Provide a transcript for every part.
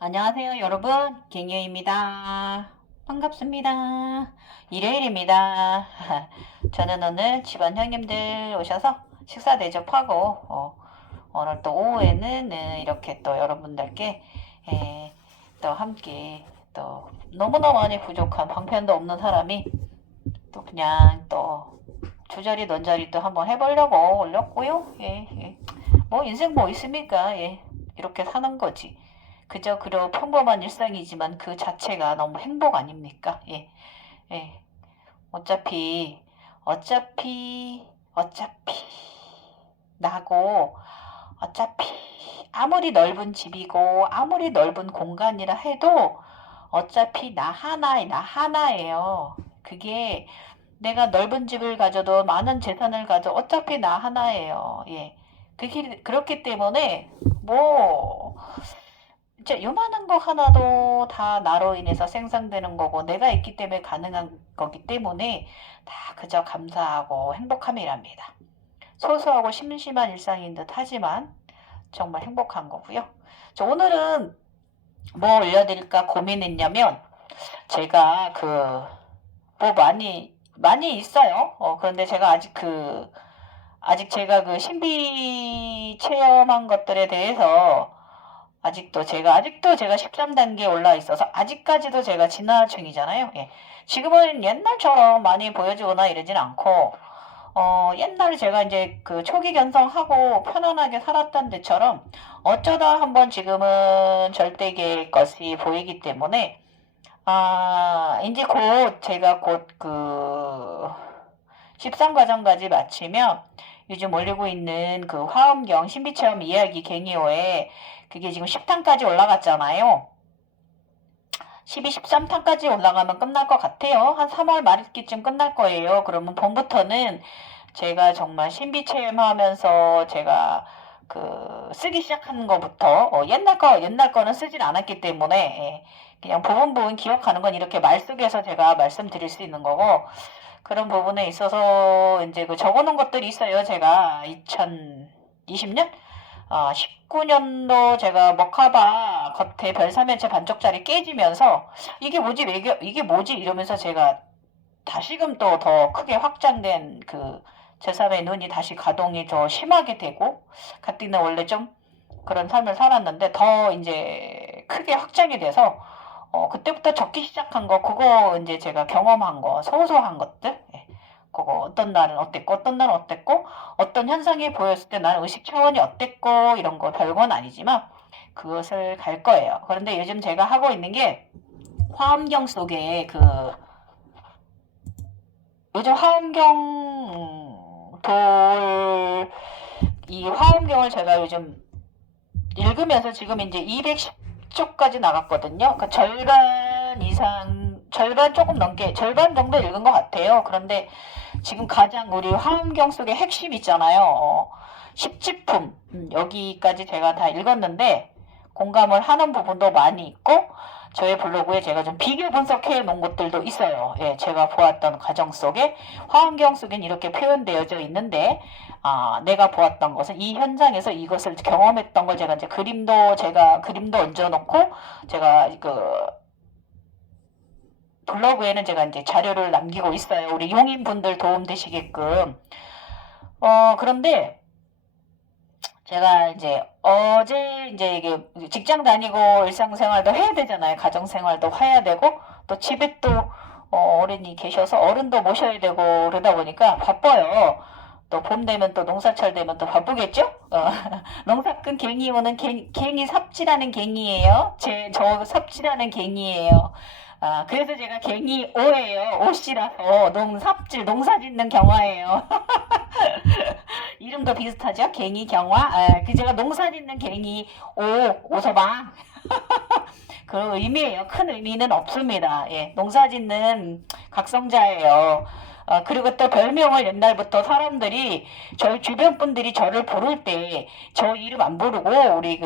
안녕하세요, 여러분. 갱유입니다. 반갑습니다. 일요일입니다. 저는 오늘 집안 형님들 오셔서 식사 대접하고, 오늘 또 오후에는 이렇게 또 여러분들께 또 함께 또 너무너무 많이 부족한 방편도 없는 사람이 또 그냥 또 주저리 넌저리 또 한번 해보려고 올렸고요. 뭐 인생 뭐 있습니까? 이렇게 사는 거지. 그저 그런 평범한 일상이지만 그 자체가 너무 행복 아닙니까? 예. 어차피, 어차피, 나고, 어차피, 아무리 넓은 집이고, 아무리 넓은 공간이라 해도, 어차피 나 하나예요. 그게 내가 넓은 집을 가져도 많은 재산을 가져 어차피 나 하나예요. 그렇기 때문에, 뭐, 이제 요만한 거 하나도 다 나로 인해서 생성되는 거고 내가 있기 때문에 가능한 거기 때문에 다 그저 감사하고 행복함이랍니다. 소소하고 심심한 일상인 듯 하지만 정말 행복한 거고요. 오늘은 뭐 올려드릴까 고민했냐면 제가 뭐 많이 있어요. 그런데 제가 아직 제가 신비 체험한 것들에 대해서 아직도 제가 13단계에 올라 있어서 아직까지도 제가 진화 중이잖아요. 지금은 옛날처럼 많이 보여주거나 이러진 않고 옛날에 제가 이제 초기 견성하고 편안하게 살았던 데처럼 어쩌다 한번 지금은 절대계의 것이 보이기 때문에 이제 곧 제가 곧 13과정까지 마치면 요즘 올리고 있는 화엄경 신비체험 이야기 갱이호에 그게 지금 10탄까지 올라갔잖아요. 12, 13탄까지 올라가면 끝날 것 같아요. 한 3월 말쯤 끝날 거예요. 그러면 봄부터는 제가 정말 신비체험하면서 제가 쓰기 시작하는 것부터 옛날 거는 쓰진 않았기 때문에 그냥 부분 기억하는 건 이렇게 말 속에서 제가 말씀드릴 수 있는 거고 그런 부분에 있어서 이제 적어놓은 것들이 있어요. 제가 2020년 19년도 제가 머카바 겉에 별사면체 반쪽짜리 깨지면서 이게 뭐지 이게 뭐지 이러면서 제가 다시금 또 더 크게 확장된 제3의 눈이 다시 가동이 더 심하게 되고 그때는 원래 좀 그런 삶을 살았는데 더 이제 크게 확장이 돼서 그때부터 적기 시작한 거 그거 이제 제가 경험한 거 소소한 것들 그거 어떤 날은 어땠고 어떤 날은 어땠고 어떤 현상이 보였을 때 나는 의식 차원이 어땠고 이런 거 별건 아니지만 그것을 갈 거예요. 그런데 요즘 제가 하고 있는 게 화엄경 속에 요즘 화엄경 이 화엄경을 제가 요즘 읽으면서 지금 이제 210쪽까지 나갔거든요. 그러니까 절반 이상, 절반 조금 넘게, 절반 정도 읽은 것 같아요. 그런데 지금 가장 우리 화엄경 속의 핵심 있잖아요. 10지품, 여기까지 제가 다 읽었는데, 공감을 하는 부분도 많이 있고, 저의 블로그에 제가 좀 비교 분석해 놓은 것들도 있어요. 제가 보았던 과정 속에 화엄경 속엔 이렇게 표현되어져 있는데 내가 보았던 것은 이 현장에서 이것을 경험했던 걸 제가 이제 그림도 얹어놓고 제가 블로그에는 제가 이제 자료를 남기고 있어요. 우리 용인분들 도움 되시게끔. 그런데 제가 이제 어제 이제 이게 직장 다니고 일상생활도 해야 되잖아요. 가정생활도 해야 되고 또 집에 또 어른이 계셔서 어른도 모셔야 되고 그러다 보니까 바빠요. 또 봄 되면 또 농사철 되면 또 바쁘겠죠? 농사꾼 갱이오는 갱이 삽질하는 갱이에요. 저 삽질하는 갱이에요. 그래서 제가 갱이오예요. 오씨라서 농사 짓는 경화예요. 이름도 비슷하죠? 갱이 경화. 제가 농사 짓는 갱이 오서방. 그 의미예요. 큰 의미는 없습니다. 농사 짓는 각성자예요. 그리고 또 별명을 옛날부터 사람들이 저희 주변 분들이 저를 부를 때 저 이름 안 부르고 우리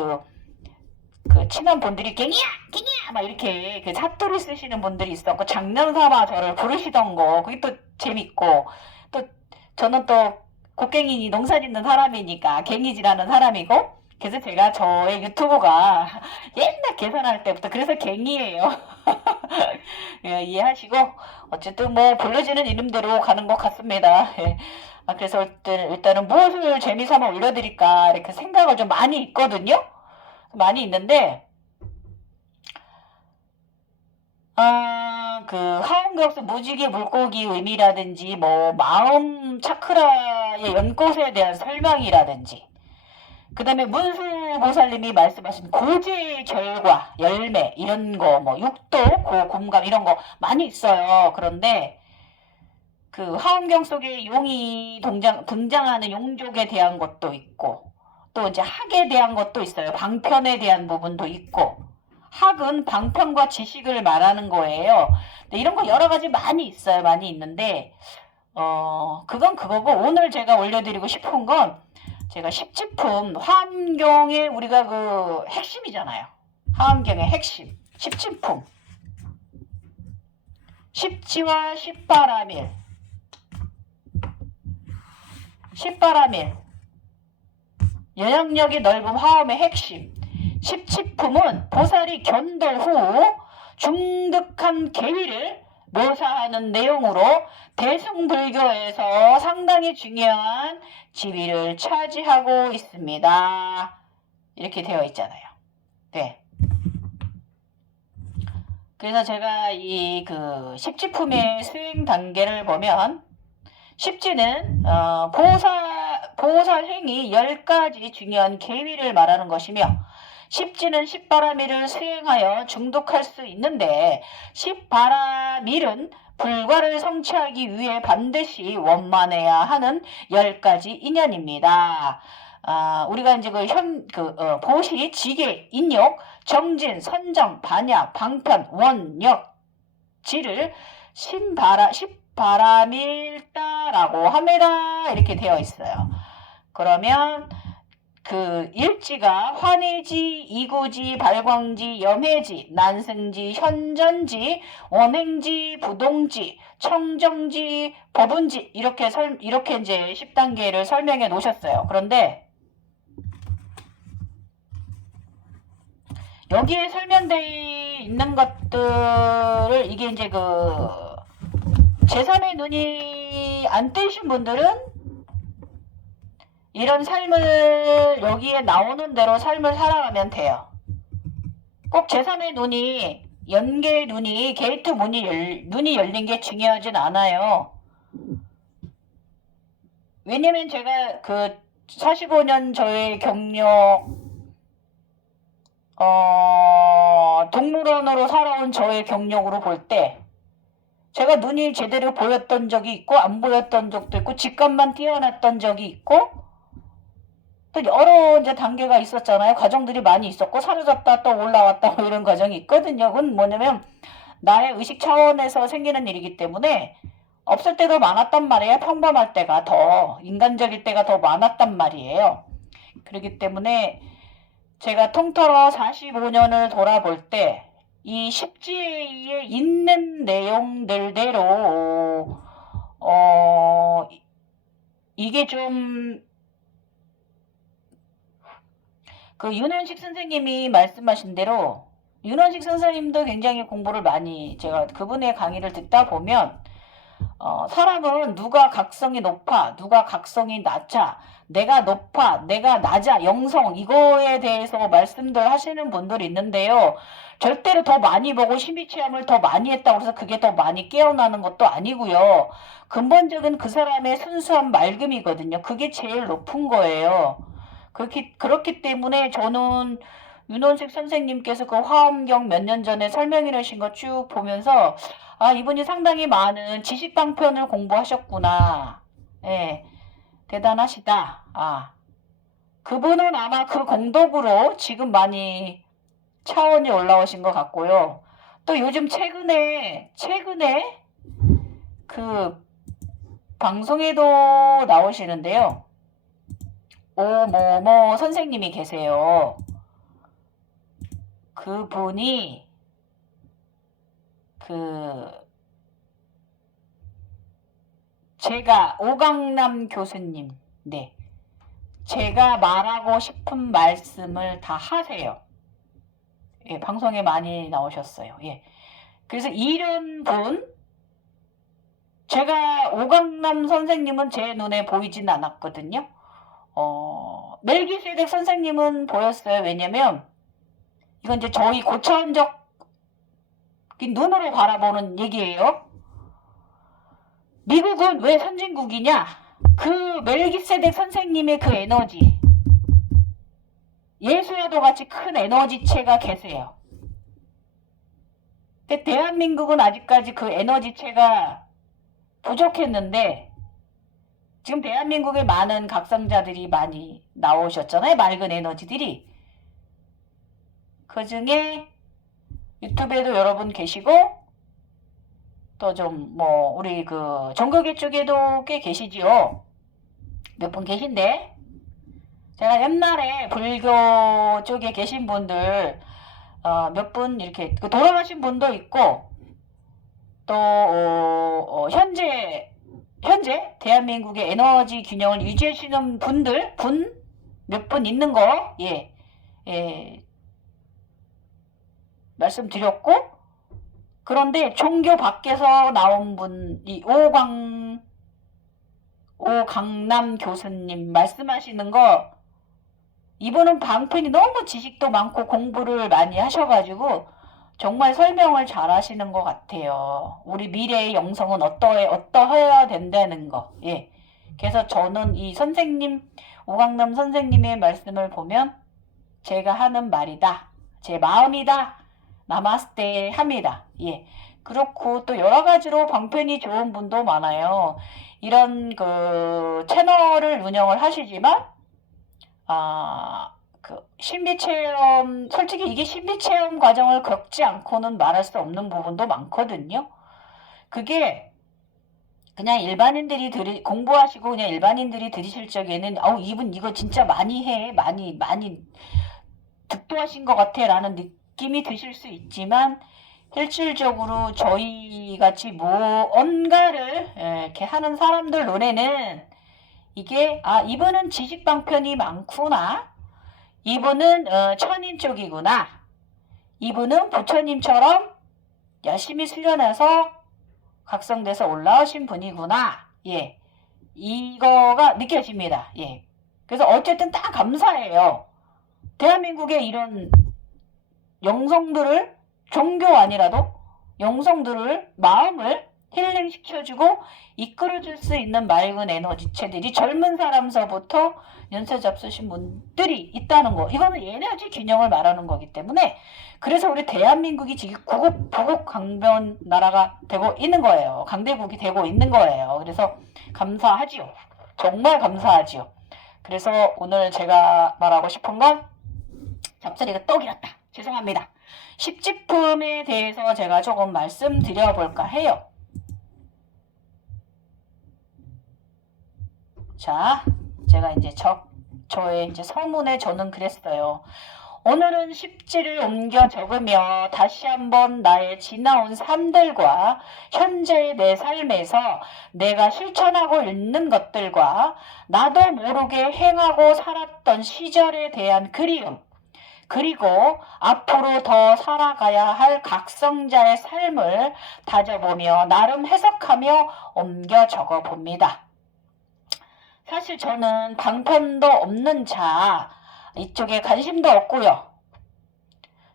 친한 분들이 갱이야 막 이렇게 사투리 쓰시는 분들이 있었고 장난 삼아 저를 부르시던 거 그게 또 재밌고 또 저는 또 곡괭이 농사 짓는 사람이니까 갱이질하는 사람이고 그래서 제가 저의 유튜브가 옛날 계산할 때부터 그래서 갱이에요. 예, 이해하시고 어쨌든 뭐 불러지는 이름대로 가는 것 같습니다. 예. 그래서 일단은 무엇을 재미삼아 올려드릴까 이렇게 생각을 좀 많이 있거든요. 많이 있는데 그 하얀격수 무지개 물고기 의미라든지 뭐 마음 차크라의 연꽃에 대한 설명이라든지 그 다음에 문수보살님이 말씀하신 고지의 결과, 열매 이런 거 뭐 육도, 고금감 이런 거 많이 있어요. 그런데 그 화엄경 속에 용이 등장하는 용족에 대한 것도 있고 또 이제 학에 대한 것도 있어요. 방편에 대한 부분도 있고 학은 방편과 지식을 말하는 거예요. 근데 이런 거 여러 가지 많이 있어요. 많이 있는데 그건 그거고 오늘 제가 올려드리고 싶은 건 제가 십지품 화엄경의 우리가 그 핵심이잖아요. 화엄경의 핵심 십지품 십지와 십바라밀 십바라밀 영향력이 넓은 화엄의 핵심 십지품은 보살이 견도 후 중득한 계위를 묘사하는 내용으로 대승불교에서 상당히 중요한 지위를 차지하고 있습니다. 이렇게 되어 있잖아요. 네. 그래서 제가 이 그 십지품의 수행 단계를 보면 십지는 보살 행위 10가지 중요한 계위를 말하는 것이며 십지는 십바라밀을 수행하여 중독할 수 있는데 십바라밀은 불과를 성취하기 위해 반드시 원만해야 하는 10가지 인연입니다. 우리가 이제 보시, 지계, 인욕, 정진, 선정, 반야, 방편, 원, 역, 지를 십바라밀다라고 합니다. 이렇게 되어 있어요. 그러면 그 일지가 환희지, 이구지, 발광지, 염해지, 난승지, 현전지, 원행지, 부동지, 청정지, 법운지 이렇게 이제 10단계를 설명해 놓으셨어요. 그런데 여기에 설명되어 있는 것들을 이게 이제 그 제3의 눈이 안 뜨신 분들은 이런 삶을 여기에 나오는 대로 삶을 살아가면 돼요. 꼭 제3의 눈이 연계 눈이 게이트 눈이 열린 게 중요하진 않아요. 왜냐면 제가 그 45년 저의 경력 동물원으로 살아온 저의 경력으로 볼 때 제가 눈이 제대로 보였던 적이 있고 안 보였던 적도 있고 직감만 뛰어났던 적이 있고 또 여러 이제 단계가 있었잖아요. 과정들이 많이 있었고 사라졌다 또 올라왔다 뭐 이런 과정이 있거든요. 그건 뭐냐면 나의 의식 차원에서 생기는 일이기 때문에 없을 때도 많았단 말이에요. 평범할 때가 더 인간적일 때가 더 많았단 말이에요. 그렇기 때문에 제가 통틀어 45년을 돌아볼 때 이 십지에 있는 내용들대로 이게 좀 그 윤원식 선생님이 말씀하신 대로 윤원식 선생님도 굉장히 공부를 많이 제가 그분의 강의를 듣다 보면 사람은 누가 각성이 높아 누가 각성이 낮아 내가 높아 내가 낮아 영성 이거에 대해서 말씀들 하시는 분들이 있는데요. 절대로 더 많이 보고 심리체험을 더 많이 했다고 해서 그게 더 많이 깨어나는 것도 아니고요. 근본적인 그 사람의 순수한 맑음이거든요. 그게 제일 높은 거예요. 그렇기 때문에 저는 윤원식 선생님께서 그 화엄경 몇 년 전에 설명해 놓으신 거 쭉 보면서 이분이 상당히 많은 지식 방편을 공부하셨구나. 예, 대단하시다. 그분은 아마 그 공덕으로 지금 많이 차원이 올라오신 것 같고요. 또 요즘 최근에 그 방송에도 나오시는데요. 오모모 선생님이 계세요. 그분이 제가 오강남 교수님, 네, 제가 말하고 싶은 말씀을 다 하세요. 예, 방송에 많이 나오셨어요. 예. 그래서 이런 분, 제가 오강남 선생님은 제 눈에 보이진 않았거든요. 멜기세덱 선생님은 보였어요. 왜냐면 이건 이제 저희 고차원적 눈으로 바라보는 얘기예요. 미국은 왜 선진국이냐? 그 멜기세덱 선생님의 그 에너지, 예수야도 같이 큰 에너지체가 계세요. 근데 대한민국은 아직까지 그 에너지체가 부족했는데 지금 대한민국에 많은 각성자들이 많이 나오셨잖아요. 맑은 에너지들이. 그 중에 유튜브에도 여러분 계시고 또 좀 뭐 우리 그 정글계 쪽에도 꽤 계시지요. 몇 분 계신데 제가 옛날에 불교 쪽에 계신 분들 몇 분 이렇게 돌아가신 분도 있고 또 현재 대한민국의 에너지 균형을 유지하시는 분들 몇 분 있는 거 예, 말씀드렸고 그런데 종교 밖에서 나온 분이 오강남 교수님 말씀하시는 거 이분은 방편이 너무 지식도 많고 공부를 많이 하셔가지고 정말 설명을 잘 하시는 것 같아요. 우리 미래의 영성은 어떠해야 된다는 거. 예. 그래서 저는 이 선생님, 오강남 선생님의 말씀을 보면 제가 하는 말이다. 제 마음이다. 나마스테 합니다. 예. 그렇고 또 여러 가지로 방편이 좋은 분도 많아요. 이런 그 채널을 운영을 하시지만 그 신비체험, 솔직히 이게 신비체험 과정을 겪지 않고는 말할 수 없는 부분도 많거든요. 그게 그냥 일반인들이 공부하시고 그냥 일반인들이 들으실 적에는 이분 이거 진짜 많이 해. 많이 득도하신 것 같아 라는 느낌이 드실 수 있지만 실질적으로 저희 같이 뭔가를 이렇게 하는 사람들 눈에는 이게 이분은 지식 방편이 많구나. 이분은 천인 쪽이구나. 이분은 부처님처럼 열심히 수련해서 각성돼서 올라오신 분이구나. 예, 이거가 느껴집니다. 예, 그래서 어쨌든 다 감사해요. 대한민국의 이런 영성들을 종교 아니라도 영성들을 마음을 힐링시켜주고 이끌어줄 수 있는 맑은 에너지체들이 젊은 사람서부터 연세 잡수신 분들이 있다는 거. 이거는 에너지 균형을 말하는 거기 때문에 그래서 우리 대한민국이 지금 보국 강변 나라가 되고 있는 거예요. 강대국이 되고 있는 거예요. 그래서 감사하지요. 정말 감사하지요. 그래서 오늘 제가 말하고 싶은 건 잡소리가 또 길었다. 죄송합니다. 십지품에 대해서 제가 조금 말씀드려볼까 해요. 자, 제가 이제 저의 이제 서문에 저는 그랬어요. 오늘은 십지를 옮겨 적으며 다시 한번 나의 지나온 삶들과 현재의 내 삶에서 내가 실천하고 있는 것들과 나도 모르게 행하고 살았던 시절에 대한 그리움, 그리고 앞으로 더 살아가야 할 각성자의 삶을 다져보며 나름 해석하며 옮겨 적어봅니다. 사실 저는 방편도 없는 자 이쪽에 관심도 없고요.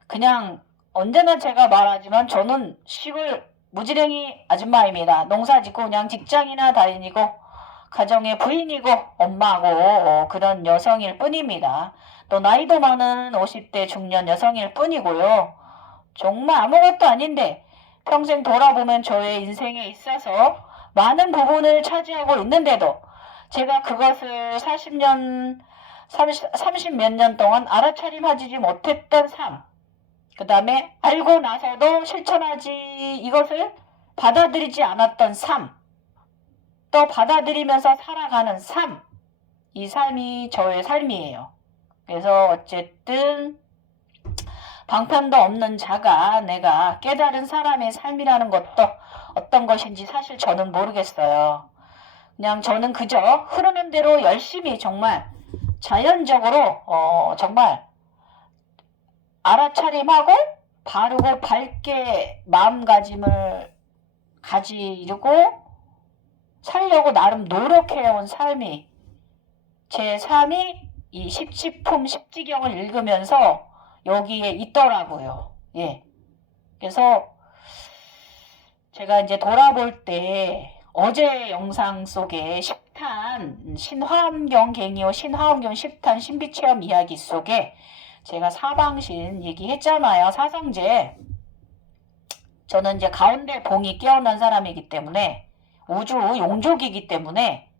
그냥 언제나 제가 말하지만 저는 시골 무지랭이 아줌마입니다. 농사짓고 그냥 직장이나 다니고 가정의 부인이고 엄마고 그런 여성일 뿐입니다. 또 나이도 많은 50대 중년 여성일 뿐이고요. 정말 아무것도 아닌데 평생 돌아보면 저의 인생에 있어서 많은 부분을 차지하고 있는데도 제가 그것을 30몇 년 동안 알아차림하지 못했던 삶, 그 다음에 알고 나서도 실천하지 이것을 받아들이지 않았던 삶, 또 받아들이면서 살아가는 삶, 이 삶이 저의 삶이에요. 그래서 어쨌든 방편도 없는 자가 내가 깨달은 사람의 삶이라는 것도 어떤 것인지 사실 저는 모르겠어요. 그냥 저는 그저 흐르는 대로 열심히 정말 자연적으로 정말 알아차림하고 바르고 밝게 마음가짐을 가지고 살려고 나름 노력해온 삶이 제 삶이 이 십지품 십지경을 읽으면서 여기에 있더라고요. 예. 그래서 제가 이제 돌아볼 때 어제 영상 속에 십탄 신화엄경 갱이요 신화엄경 십탄 신비체험 이야기 속에 제가 사방신 얘기했잖아요. 사성제. 저는 이제 가운데 봉이 깨어난 사람이기 때문에 우주 용족이기 때문에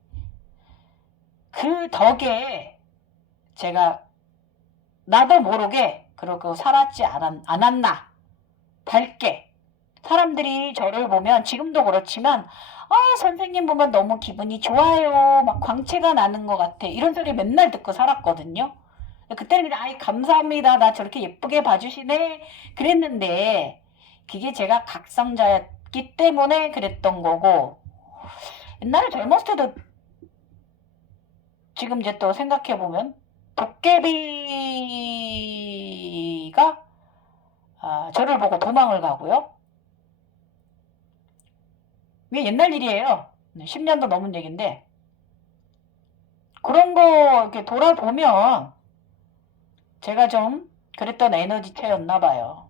그 덕에 제가 나도 모르게 그러고 살았지 않았나. 밝게. 사람들이 저를 보면 지금도 그렇지만 선생님 보면 너무 기분이 좋아요. 막 광채가 나는 것 같아. 이런 소리 맨날 듣고 살았거든요. 그때는 그냥 아이 감사합니다. 나 저렇게 예쁘게 봐주시네. 그랬는데 그게 제가 각성자였기 때문에 그랬던 거고 옛날에 젊었을 때도 지금 이제 또 생각해보면 도깨비가 저를 보고 도망을 가고요. 이게 옛날 일이에요. 10년도 넘은 얘기인데 그런 거 이렇게 돌아보면 제가 좀 그랬던 에너지체였나 봐요.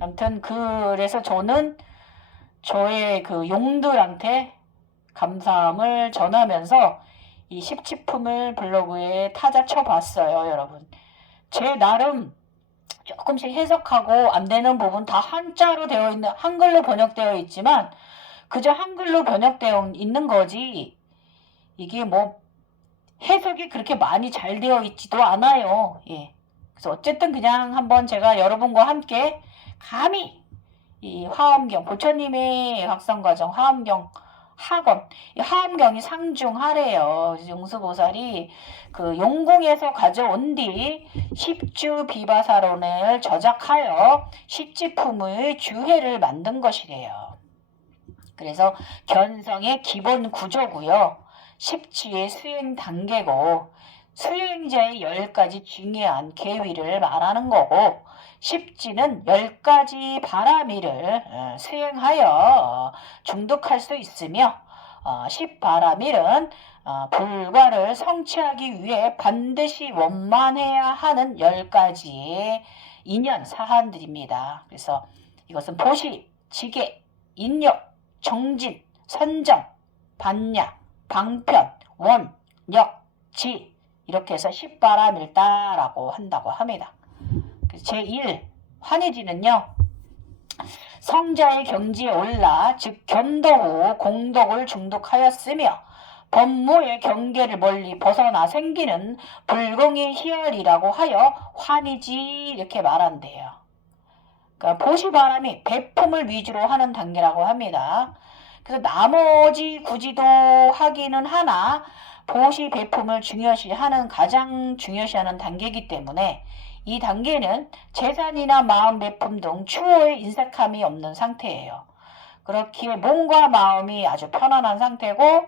아무튼 그래서 저는 저의 그 용들한테 감사함을 전하면서 이 십지품을 블로그에 타자 쳐봤어요, 여러분. 제 나름 조금씩 해석하고 안 되는 부분 다 한자로 되어 있는 한글로 번역되어 있지만 그저 한글로 번역되어 있는 거지 이게 뭐 해석이 그렇게 많이 잘 되어 있지도 않아요. 예. 그래서 어쨌든 그냥 한번 제가 여러분과 함께 감히 이 화엄경 부처님의 학성과정 화엄경 학원 이 화엄경이 상중하래요. 용수보살이 그 용궁에서 가져온 뒤 십주 비바사론을 저작하여 십지품의 주해를 만든 것이래요. 그래서 견성의 기본 구조고요. 십지의 수행 단계고 수행자의 10가지 중요한 계위를 말하는 거고 십지는 10가지 바라미를 수행하여 중독할 수 있으며 십바라밀은 불과를 성취하기 위해 반드시 원만해야 하는 10가지의 인연 사한들입니다. 그래서 이것은 보시, 지계, 인력, 정진, 선정, 반야, 방편, 원, 역, 지 이렇게 해서 십바라밀다라고 한다고 합니다. 제1 환희지는요. 성자의 경지에 올라 즉 견도 후 공덕을 중독하였으며 법무의 경계를 멀리 벗어나 생기는 불공의 희열이라고 하여 환희지 이렇게 말한대요. 그러니까 보시바람이 배품을 위주로 하는 단계라고 합니다. 그래서 나머지 구지도 하기는 하나 보시 배품을 중요시하는 가장 중요시하는 단계이기 때문에 이 단계는 재산이나 마음 배품 등 추호의 인색함이 없는 상태예요. 그렇기에 몸과 마음이 아주 편안한 상태고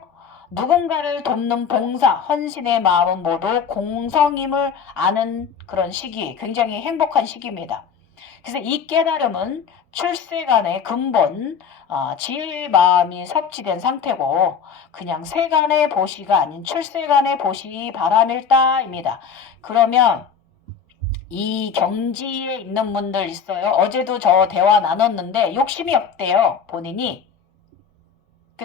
누군가를 돕는 봉사, 헌신의 마음은 모두 공성임을 아는 그런 시기, 굉장히 행복한 시기입니다. 그래서 이 깨달음은 출세간의 근본, 지혜의 마음이 섭취된 상태고 그냥 세간의 보시가 아닌 출세간의 보시 바라밀다입니다. 그러면 이 경지에 있는 분들 있어요. 어제도 저 대화 나눴는데 욕심이 없대요. 본인이.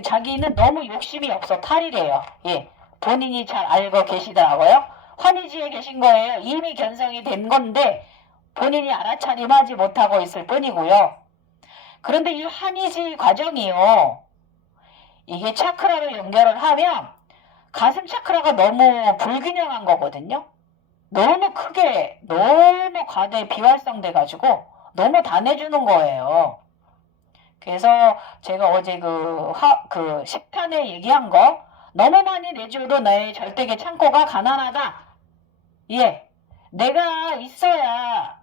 자기는 너무 욕심이 없어 탈이래요. 예, 본인이 잘 알고 계시더라고요. 환희지에 계신 거예요. 이미 견성이 된 건데 본인이 알아차림하지 못하고 있을 뿐이고요. 그런데 이 환희지 과정이요. 이게 차크라로 연결을 하면 가슴 차크라가 너무 불균형한 거거든요. 너무 크게 너무 과대 비활성돼 가지고 너무 다 내주는 거예요. 그래서 제가 어제 그 식탄에 얘기한 거 너무 많이 내줘도 내 절대계 창고가 가난하다. 예, 내가 있어야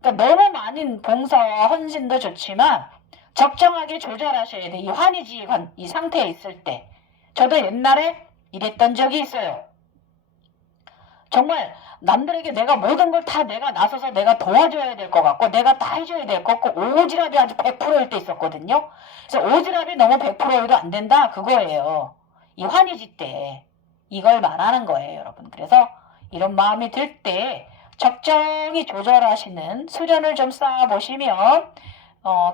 그러니까 너무 많은 봉사와 헌신도 좋지만 적정하게 조절하셔야 돼. 이 환희지 이 상태에 있을 때. 저도 옛날에 이랬던 적이 있어요. 정말 남들에게 내가 모든 걸 다 내가 나서서 내가 도와줘야 될 것 같고 내가 다 해줘야 될 것 같고 오지랖이 아주 100%일 때 있었거든요. 그래서 오지랖이 너무 100%여도 안 된다 그거예요. 이 환희지 때 이걸 말하는 거예요, 여러분. 그래서 이런 마음이 들 때 적정히 조절하시는 수련을 좀 쌓아보시면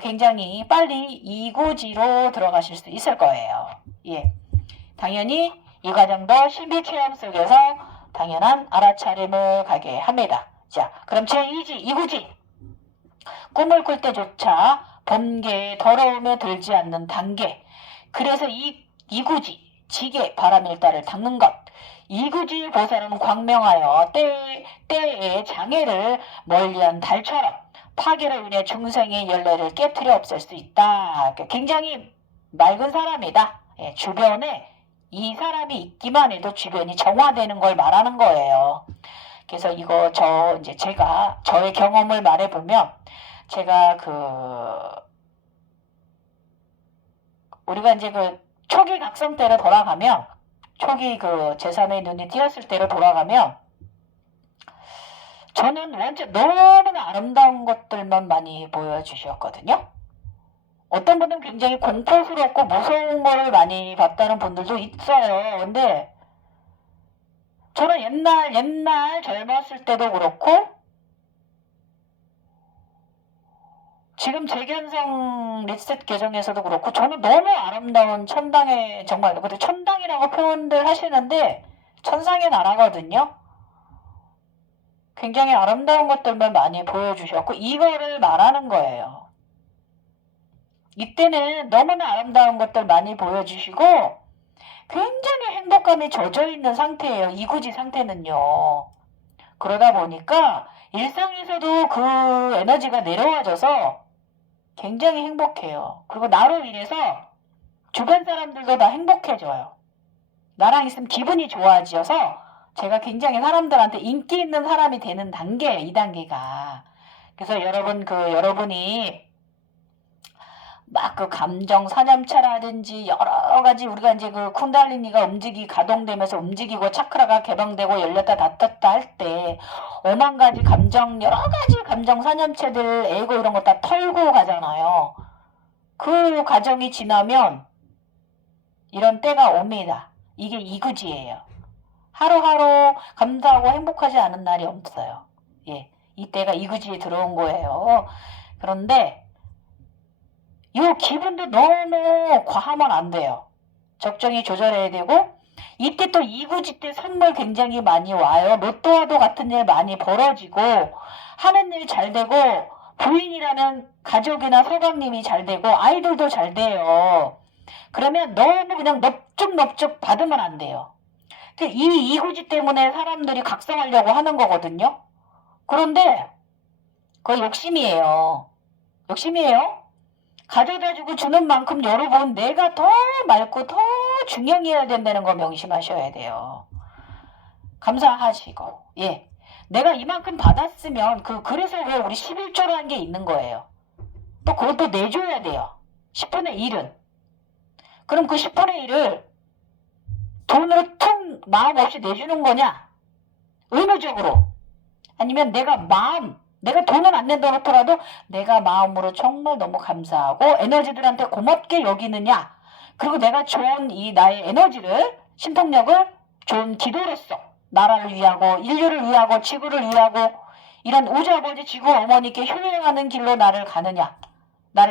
굉장히 빨리 이구지로 들어가실 수 있을 거예요. 예, 당연히 이 과정도 신비체험 속에서 당연한 알아차림을 가게 합니다. 자, 그럼 제2지, 이구지. 꿈을 꿀 때조차 번개에 더러움에 들지 않는 단계. 그래서 이구지, 지게 바람일다를 닦는 것. 이구지 보살은 광명하여 때의 장애를 멀리한 달처럼 파괴로 인해 중생의 연례를 깨트려 없앨 수 있다. 굉장히 맑은 사람이다. 예, 주변에 이 사람이 있기만 해도 주변이 정화되는 걸 말하는 거예요. 그래서 이거 이제 제가 저의 경험을 말해보면 제가 우리가 이제 초기 각성 때로 돌아가면 초기 제3의 눈이 띄었을 때로 돌아가면 저는 완전 너무나 아름다운 것들만 많이 보여주셨거든요. 어떤 분은 굉장히 공포스럽고 무서운 거를 많이 봤다는 분들도 있어요. 근데 저는 옛날 젊었을 때도 그렇고 지금 재견성 리셋 계정에서도 그렇고 저는 너무 아름다운 천당에 정말 근데 천당이라고 표현들 하시는데 천상의 나라거든요. 굉장히 아름다운 것들만 많이 보여주셨고 이거를 말하는 거예요. 이때는 너무나 아름다운 것들 많이 보여주시고 굉장히 행복감이 젖어있는 상태예요. 이구지 상태는요. 그러다 보니까 일상에서도 그 에너지가 내려와져서 굉장히 행복해요. 그리고 나로 인해서 주변 사람들도 다 행복해져요. 나랑 있으면 기분이 좋아져서 제가 굉장히 사람들한테 인기 있는 사람이 되는 단계예요. 이 단계가. 그래서 여러분이 막 감정 사념차라든지 여러 가지 우리가 이제 쿤달리니가 가동되면서 움직이고 차크라가 개방되고 열렸다 닫혔다 할 때 오만 가지 감정 여러 가지 감정 사념체들 에고 이런 거 다 털고 가잖아요. 그 과정이 지나면 이런 때가 옵니다. 이게 이구지예요. 하루하루 감사하고 행복하지 않은 날이 없어요. 예, 이때가 이구지에 들어온 거예요. 그런데 이 기분도 너무 과하면 안 돼요. 적정히 조절해야 되고 이때 또 이구지 때 선물 굉장히 많이 와요. 로또와도 같은 일 많이 벌어지고 하는 일 잘 되고 부인이라면 가족이나 서방님이 잘 되고 아이들도 잘 돼요. 그러면 너무 그냥 넙죽넙죽 받으면 안 돼요. 이 이구지 때문에 사람들이 각성하려고 하는 거거든요. 그런데 그거 욕심이에요. 가져다주고 주는 만큼 여러분 내가 더 맑고 더 중형해야 된다는 거 명심하셔야 돼요. 감사하시고 예, 내가 이만큼 받았으면 그래서 왜 우리 11조라는 게 있는 거예요. 또 그것도 내줘야 돼요. 10분의 1은. 그럼 그 10분의 1을 돈으로 퉁 마음 없이 내주는 거냐? 의무적으로. 아니면 내가 돈은 안 낸다 놓더라도 내가 마음으로 정말 너무 감사하고 에너지들한테 고맙게 여기느냐. 그리고 내가 좋은 나의 에너지를 신통력을 좋은 기도로서 나라를 위하고 인류를 위하고 지구를 위하고 이런 우주 아버지 지구 어머니께 효행하는 길로 나를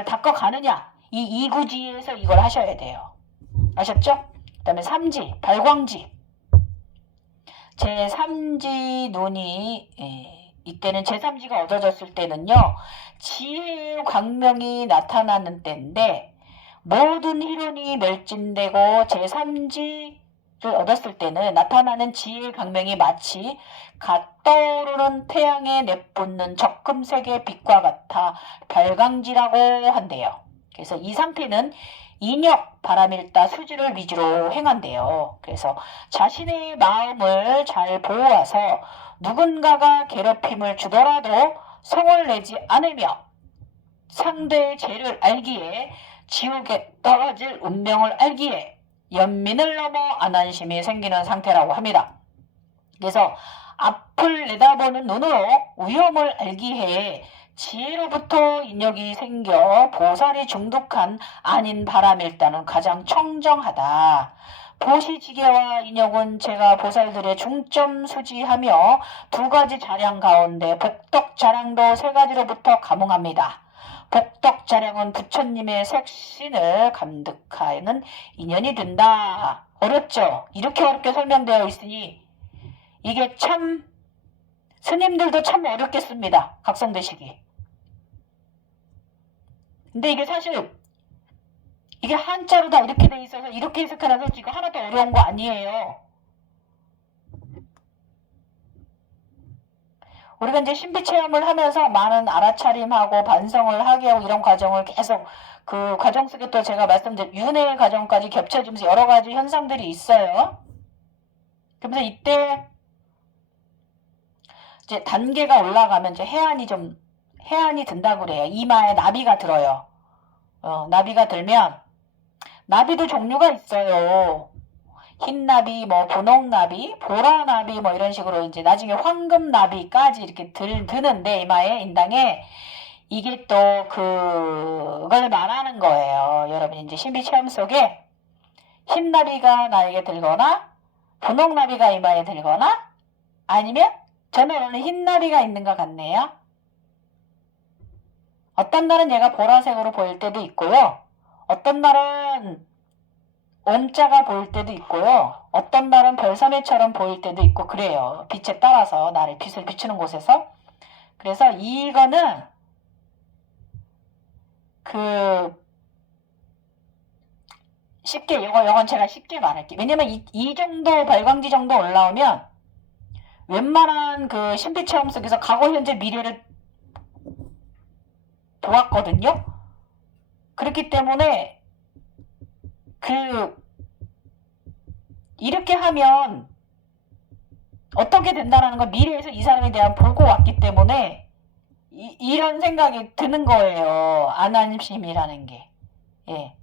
닦아 가느냐. 이 이구지에서 이걸 하셔야 돼요. 아셨죠? 그 다음에 3지 발광지 제3지 눈이 이때는 제3지가 얻어졌을 때는요. 지혜의 광명이 나타나는 때인데 모든 희론이 멸진되고 제3지를 얻었을 때는 나타나는 지혜의 광명이 마치 갓 떠오르는 태양에 내뿜는 적금색의 빛과 같아 발광지라고 한대요. 그래서 이 상태는 인역 바람일다 수지를 위주로 행한대요. 그래서 자신의 마음을 잘 보호해서 누군가가 괴롭힘을 주더라도 성을 내지 않으며 상대의 죄를 알기에 지옥에 떨어질 운명을 알기에 연민을 넘어 안한심이 생기는 상태라고 합니다. 그래서 앞을 내다보는 눈으로 위험을 알기에 지혜로부터 인력이 생겨 보살이 중독한 아닌 바람일다는 가장 청정하다. 보시지계와 인력은 제가 보살들의 중점 수지하며 두 가지 자량 가운데 복덕 자량도 세 가지로부터 감응합니다. 복덕 자량은 부처님의 색신을 감득하는 인연이 된다. 어렵죠? 이렇게 어렵게 설명되어 있으니 이게 참 스님들도 참 어렵겠습니다. 각성되시기. 근데 이게 사실 이게 한자로 다 이렇게 돼 있어서 이렇게 해석해놔서 지금 하나도 어려운 거 아니에요. 우리가 이제 신비체험을 하면서 많은 알아차림하고 반성을 하게 하고 이런 과정을 계속 그 과정 속에 또 제가 말씀드린 윤회 과정까지 겹쳐지면서 여러 가지 현상들이 있어요. 그러면서 이때 이제 단계가 올라가면 이제 해안이 든다고 그래요. 이마에 나비가 들어요. 나비가 들면 나비도 종류가 있어요. 흰나비, 뭐 분홍나비, 보라나비 뭐 이런 식으로 이제 나중에 황금나비까지 이렇게 드는데 이마에 인당에 이게 또 그걸 말하는 거예요. 여러분 이제 신비체험 속에 흰나비가 나에게 들거나 분홍나비가 이마에 들거나 아니면 저는 오늘 흰나비가 있는 것 같네요. 어떤 날은 얘가 보라색으로 보일 때도 있고요. 어떤 날은 옴자가 보일 때도 있고요. 어떤 날은 별사매처럼 보일 때도 있고 그래요. 빛에 따라서 나를 빛을 비추는 곳에서. 그래서 이거는 쉽게 이건 제가 쉽게 말할게요. 왜냐면 이 정도 발광지 정도 올라오면 웬만한 그 신비체험 속에서 과거 현재 미래를 보았거든요. 그렇기 때문에 이렇게 하면 어떻게 된다라는 걸 미래에서 이 사람에 대한 보고 왔기 때문에 이런 생각이 드는 거예요. 안안심이라는 게. 예.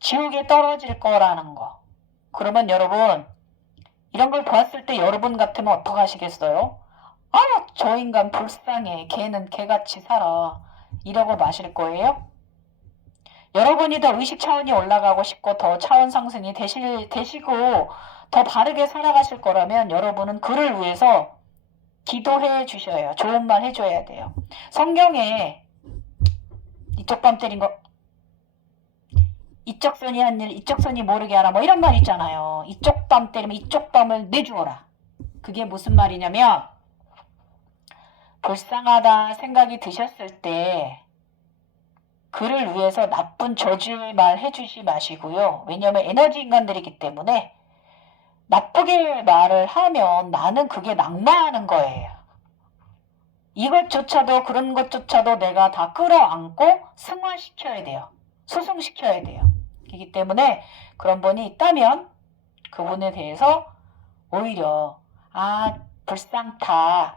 지옥에 떨어질 거라는 거. 그러면 여러분 이런 걸 보았을 때 여러분 같으면 어떡하시겠어요? 아, 저 인간 불쌍해. 걔는 개같이 살아. 이러고 마실 거예요? 여러분이 더 의식 차원이 올라가고 싶고 더 차원 상승이 되시고 더 바르게 살아가실 거라면 여러분은 그를 위해서 기도해 주셔요. 좋은 말 해줘야 돼요. 성경에 이쪽 밤 때린 거 이쪽 손이 한 일 이쪽 손이 모르게 하라 뭐 이런 말 있잖아요. 이쪽 밤 때리면 이쪽 밤을 내주어라. 그게 무슨 말이냐면 불쌍하다 생각이 드셨을 때 그를 위해서 나쁜 저주의 말 해주지 마시고요. 왜냐하면 에너지 인간들이기 때문에 나쁘게 말을 하면 나는 그게 낙마하는 거예요. 이것조차도 그런 것조차도 내가 다 끌어안고 승화시켜야 돼요. 수승시켜야 돼요. 그렇기 때문에 그런 분이 있다면 그분에 대해서 오히려 불쌍타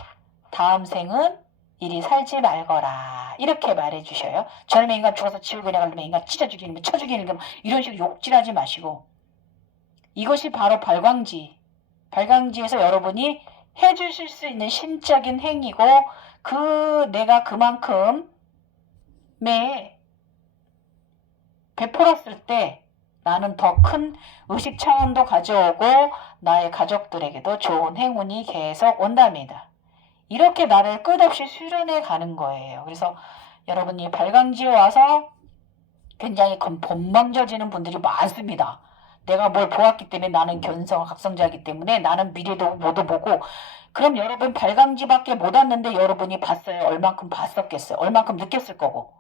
다음 생은 이리 살지 말거라 이렇게 말해주셔요. 저놈의 인간 죽어서 지옥에 가려면 인간 찢어 죽이는 거 쳐 죽이는 거 이런 식으로 욕질하지 마시고 이것이 바로 발광지에서 여러분이 해주실 수 있는 신적인 행위고 내가 그만큼의 베풀었을 때 나는 더 큰 의식 차원도 가져오고 나의 가족들에게도 좋은 행운이 계속 온답니다. 이렇게 나를 끝없이 수련해 가는 거예요. 그래서 여러분이 발광지에 와서 굉장히 건방져지는 분들이 많습니다. 내가 뭘 보았기 때문에 나는 각성자이기 때문에 나는 미래도 모두 보고 그럼 여러분 발광지밖에 못 왔는데 여러분이 봤어요. 얼만큼 봤었겠어요. 얼만큼 느꼈을 거고.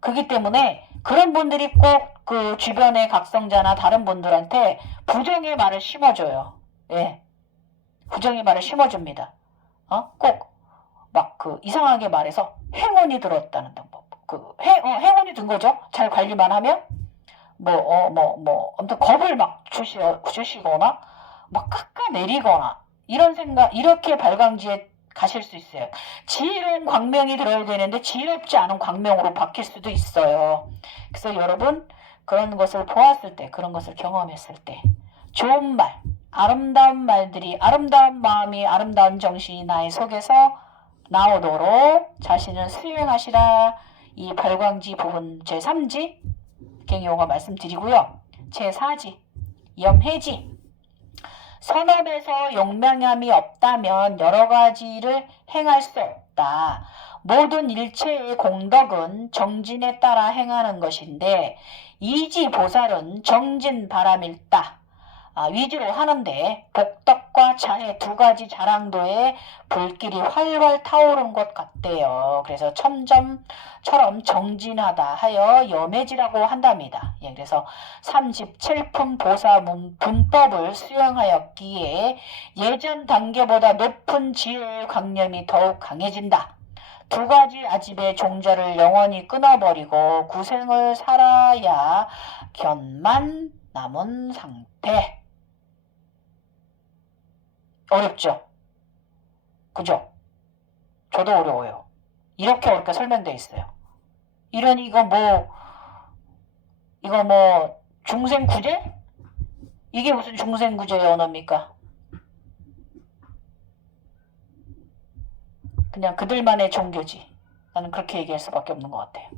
그렇기 때문에 그런 분들이 꼭 그 주변의 각성자나 다른 분들한테 부정의 말을 심어줘요. 예. 부정의 말을 심어줍니다. 꼭 막 이상하게 말해서 행운이 들었다는 방법. 행운이 든 거죠. 잘 관리만 하면 아무튼 겁을 막 주시거나 막 깎아내리거나 이런 생각 이렇게 발광지에 가실 수 있어요. 지혜로운 광명이 들어야 되는데 지혜롭지 않은 광명으로 바뀔 수도 있어요. 그래서 여러분 그런 것을 보았을 때 그런 것을 경험했을 때 좋은 말 아름다운 말들이, 아름다운 마음이, 아름다운 정신이 나의 속에서 나오도록 자신을 수행하시라. 이 발광지 부분 제3지 갱요가 말씀드리고요. 제4지 염해지 선업에서 용맹함이 없다면 여러 가지를 행할 수 없다. 모든 일체의 공덕은 정진에 따라 행하는 것인데 이지보살은 정진바람일다. 위주로 하는데 복덕과 자해 두 가지 자랑도에 불길이 활활 타오른 것 같대요. 그래서 첨점처럼 정진하다 하여 염해지라고 한답니다. 예, 그래서 37품 보사 분법을 수행하였기에 예전 단계보다 높은 지혜의 강념이 더욱 강해진다. 두 가지 아집의 종자를 영원히 끊어버리고 구생을 살아야 견만 남은 상태. 어렵죠? 그죠? 저도 어려워요. 이렇게 어렵게 설명되어 있어요. 이러니 이거 뭐 중생구제? 이게 무슨 중생구제의 언어입니까? 그냥 그들만의 종교지. 나는 그렇게 얘기할 수밖에 없는 것 같아요.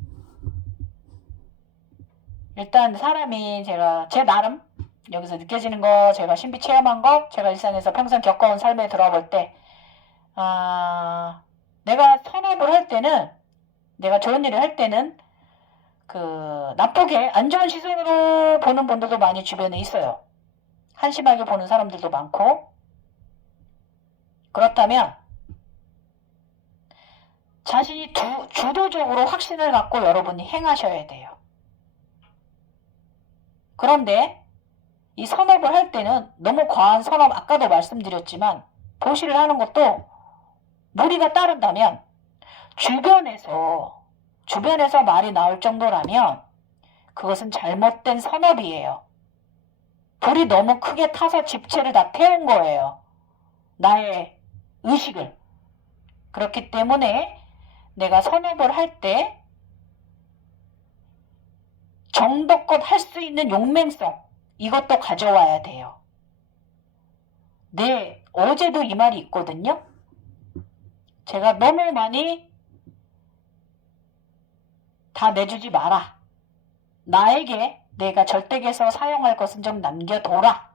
일단 사람이 제 나름 여기서 느껴지는 거, 제가 신비 체험한 거, 제가 일상에서 평생 겪어온 삶에 들어볼 때 내가 선업을 할 때는, 내가 좋은 일을 할 때는 나쁘게 안 좋은 시선으로 보는 분들도 많이 주변에 있어요. 한심하게 보는 사람들도 많고. 그렇다면 자신이 주도적으로 확신을 갖고 여러분이 행하셔야 돼요. 그런데 이 선업을 할 때는 너무 과한 선업, 아까도 말씀드렸지만 보시를 하는 것도 무리가 따른다면 주변에서 말이 나올 정도라면 그것은 잘못된 선업이에요. 불이 너무 크게 타서 집체를 다 태운 거예요. 나의 의식을. 그렇기 때문에 내가 선업을 할 때 정도껏 할 수 있는 용맹성, 이것도 가져와야 돼요. 네, 어제도 이 말이 있거든요. 제가 너무 많이 다 내주지 마라. 나에게 내가 절대계에서 사용할 것은 좀 남겨둬라.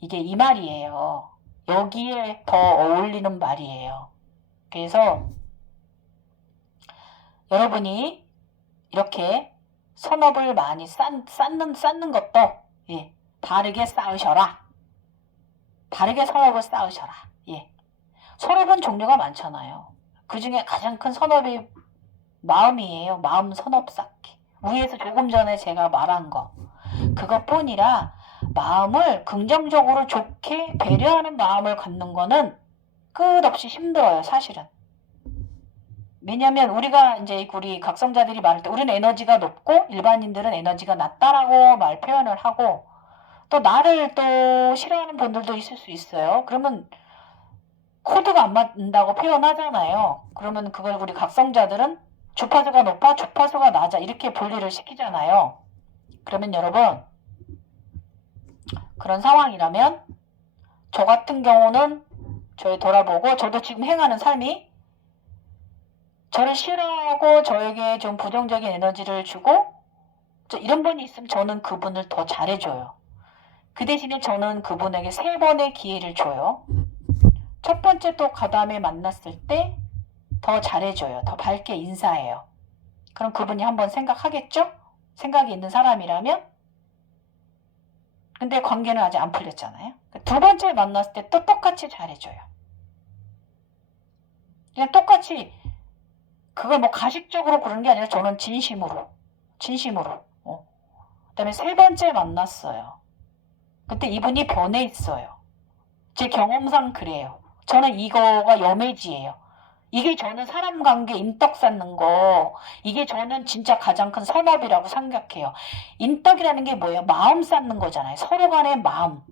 이게 이 말이에요. 여기에 더 어울리는 말이에요. 그래서 여러분이 이렇게 선업을 많이 쌓는 것도, 예, 바르게 쌓으셔라. 바르게 선업을 쌓으셔라. 예. 선업은 종류가 많잖아요. 그 중에 가장 큰 선업이 마음이에요. 마음 선업 쌓기. 위에서 조금 전에 제가 말한 거. 그것뿐이라 마음을 긍정적으로 좋게 배려하는 마음을 갖는 거는 끝없이 힘들어요, 사실은. 왜냐면 우리가 이제 우리 각성자들이 말할 때 우리는 에너지가 높고 일반인들은 에너지가 낮다라고 말 표현을 하고, 또 나를 또 싫어하는 분들도 있을 수 있어요. 그러면 코드가 안 맞는다고 표현하잖아요. 그러면 그걸 우리 각성자들은 주파수가 높아, 주파수가 낮아, 이렇게 분리를 시키잖아요. 그러면 여러분, 그런 상황이라면 저 같은 경우는 저희 돌아보고, 저도 지금 행하는 삶이 저를 싫어하고 저에게 좀 부정적인 에너지를 주고 이런 분이 있으면 저는 그분을 더 잘해줘요. 그 대신에 저는 그분에게 3번의 기회를 줘요. 첫 번째 또 가다음에 만났을 때 더 잘해줘요. 더 밝게 인사해요. 그럼 그분이 한번 생각하겠죠? 생각이 있는 사람이라면? 근데 관계는 아직 안 풀렸잖아요. 두 번째 만났을 때 또 똑같이 잘해줘요. 그냥 똑같이, 그걸 뭐 가식적으로 그런 게 아니라 저는 진심으로. 그다음에 3번째 만났어요. 그때 이분이 변해 있어요. 제 경험상 그래요. 저는 이거가 염해지예요. 이게 저는 사람 관계 인덕 쌓는 거, 이게 저는 진짜 가장 큰 선업이라고 생각해요. 인덕이라는 게 뭐예요? 마음 쌓는 거잖아요. 서로 간의 마음.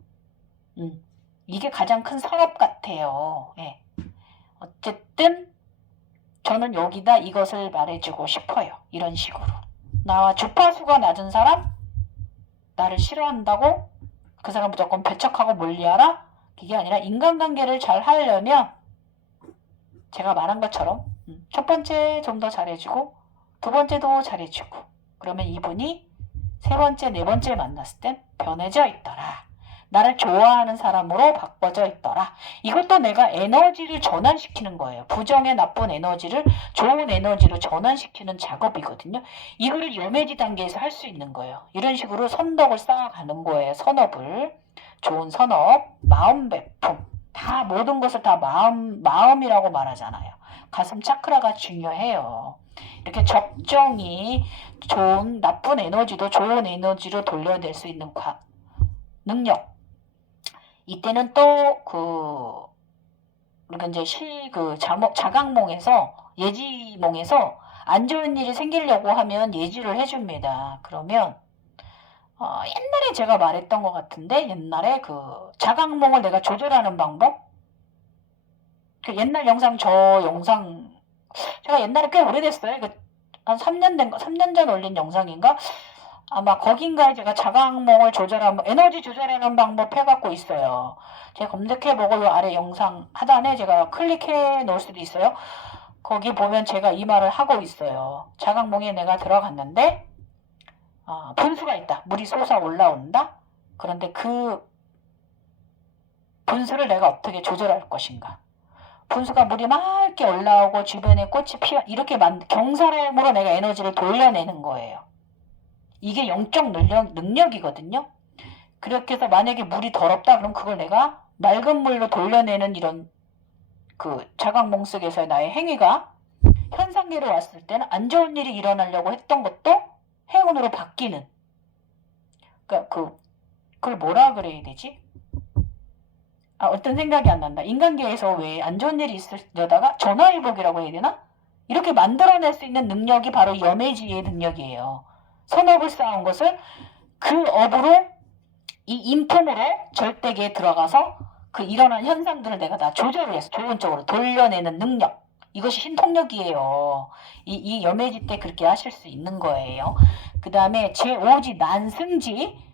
이게 가장 큰 선업 같아요. 예. 어쨌든 저는 여기다 이것을 말해주고 싶어요. 이런 식으로. 나와 주파수가 낮은 사람, 나를 싫어한다고 그 사람 무조건 배척하고 멀리하라? 그게 아니라 인간관계를 잘 하려면 제가 말한 것처럼 첫 번째 좀 더 잘해주고 두 번째도 잘해주고 그러면 이분이 세 번째, 네 번째 만났을 땐 변해져 있더라. 나를 좋아하는 사람으로 바꿔져 있더라. 이것도 내가 에너지를 전환시키는 거예요. 부정의 나쁜 에너지를 좋은 에너지로 전환시키는 작업이거든요. 이거를 여매지 단계에서 할 수 있는 거예요. 이런 식으로 선덕을 쌓아가는 거예요. 선업을. 좋은 선업, 마음 배품. 다 모든 것을 다 마음이라고 말하잖아요. 가슴 차크라가 중요해요. 이렇게 적정히 좋은 나쁜 에너지도 좋은 에너지로 돌려낼 수 있는 능력. 이때는 또 우리가 이제 자각몽에서 예지몽에서 안 좋은 일이 생기려고 하면 예지를 해줍니다. 그러면 옛날에 제가 말했던 것 같은데 옛날에 그 자각몽을 내가 조절하는 방법 그 옛날 영상 제가 옛날에 꽤 오래됐어요. 한 3년 전 올린 영상인가? 아마 거긴가에 제가 자각몽을 에너지 조절하는 방법 해갖고 있어요. 제가 검색해보고 요 아래 영상 하단에 제가 클릭해 놓을 수도 있어요. 거기 보면 제가 이 말을 하고 있어요. 자각몽에 내가 들어갔는데 분수가 있다. 물이 솟아 올라온다. 그런데 그 분수를 내가 어떻게 조절할 것인가. 분수가 물이 맑게 올라오고 주변에 꽃이 피어 이렇게 경사람으로 내가 에너지를 돌려내는 거예요. 이게 영적 능력이거든요. 그렇게 해서 만약에 물이 더럽다 그럼 그걸 내가 맑은 물로 돌려내는 이런 그 자각몽 속에서의 나의 행위가 현상계로 왔을 때는 안 좋은 일이 일어나려고 했던 것도 행운으로 바뀌는. 그러니까 그걸 뭐라 그래야 되지? 어떤 생각이 안 난다. 인간계에서 왜 안 좋은 일이 있으려다가 전화위복이라고 해야 되나? 이렇게 만들어낼 수 있는 능력이 바로 여매지의 능력이에요. 선업을 쌓은 것을 그 업으로 이 인품으로 절대계에 들어가서 그 일어난 현상들을 내가 다 조절을 해서 좋은 쪽으로 돌려내는 능력. 이것이 신통력이에요. 이 여매지 때 그렇게 하실 수 있는 거예요. 그 다음에 제5지 난승지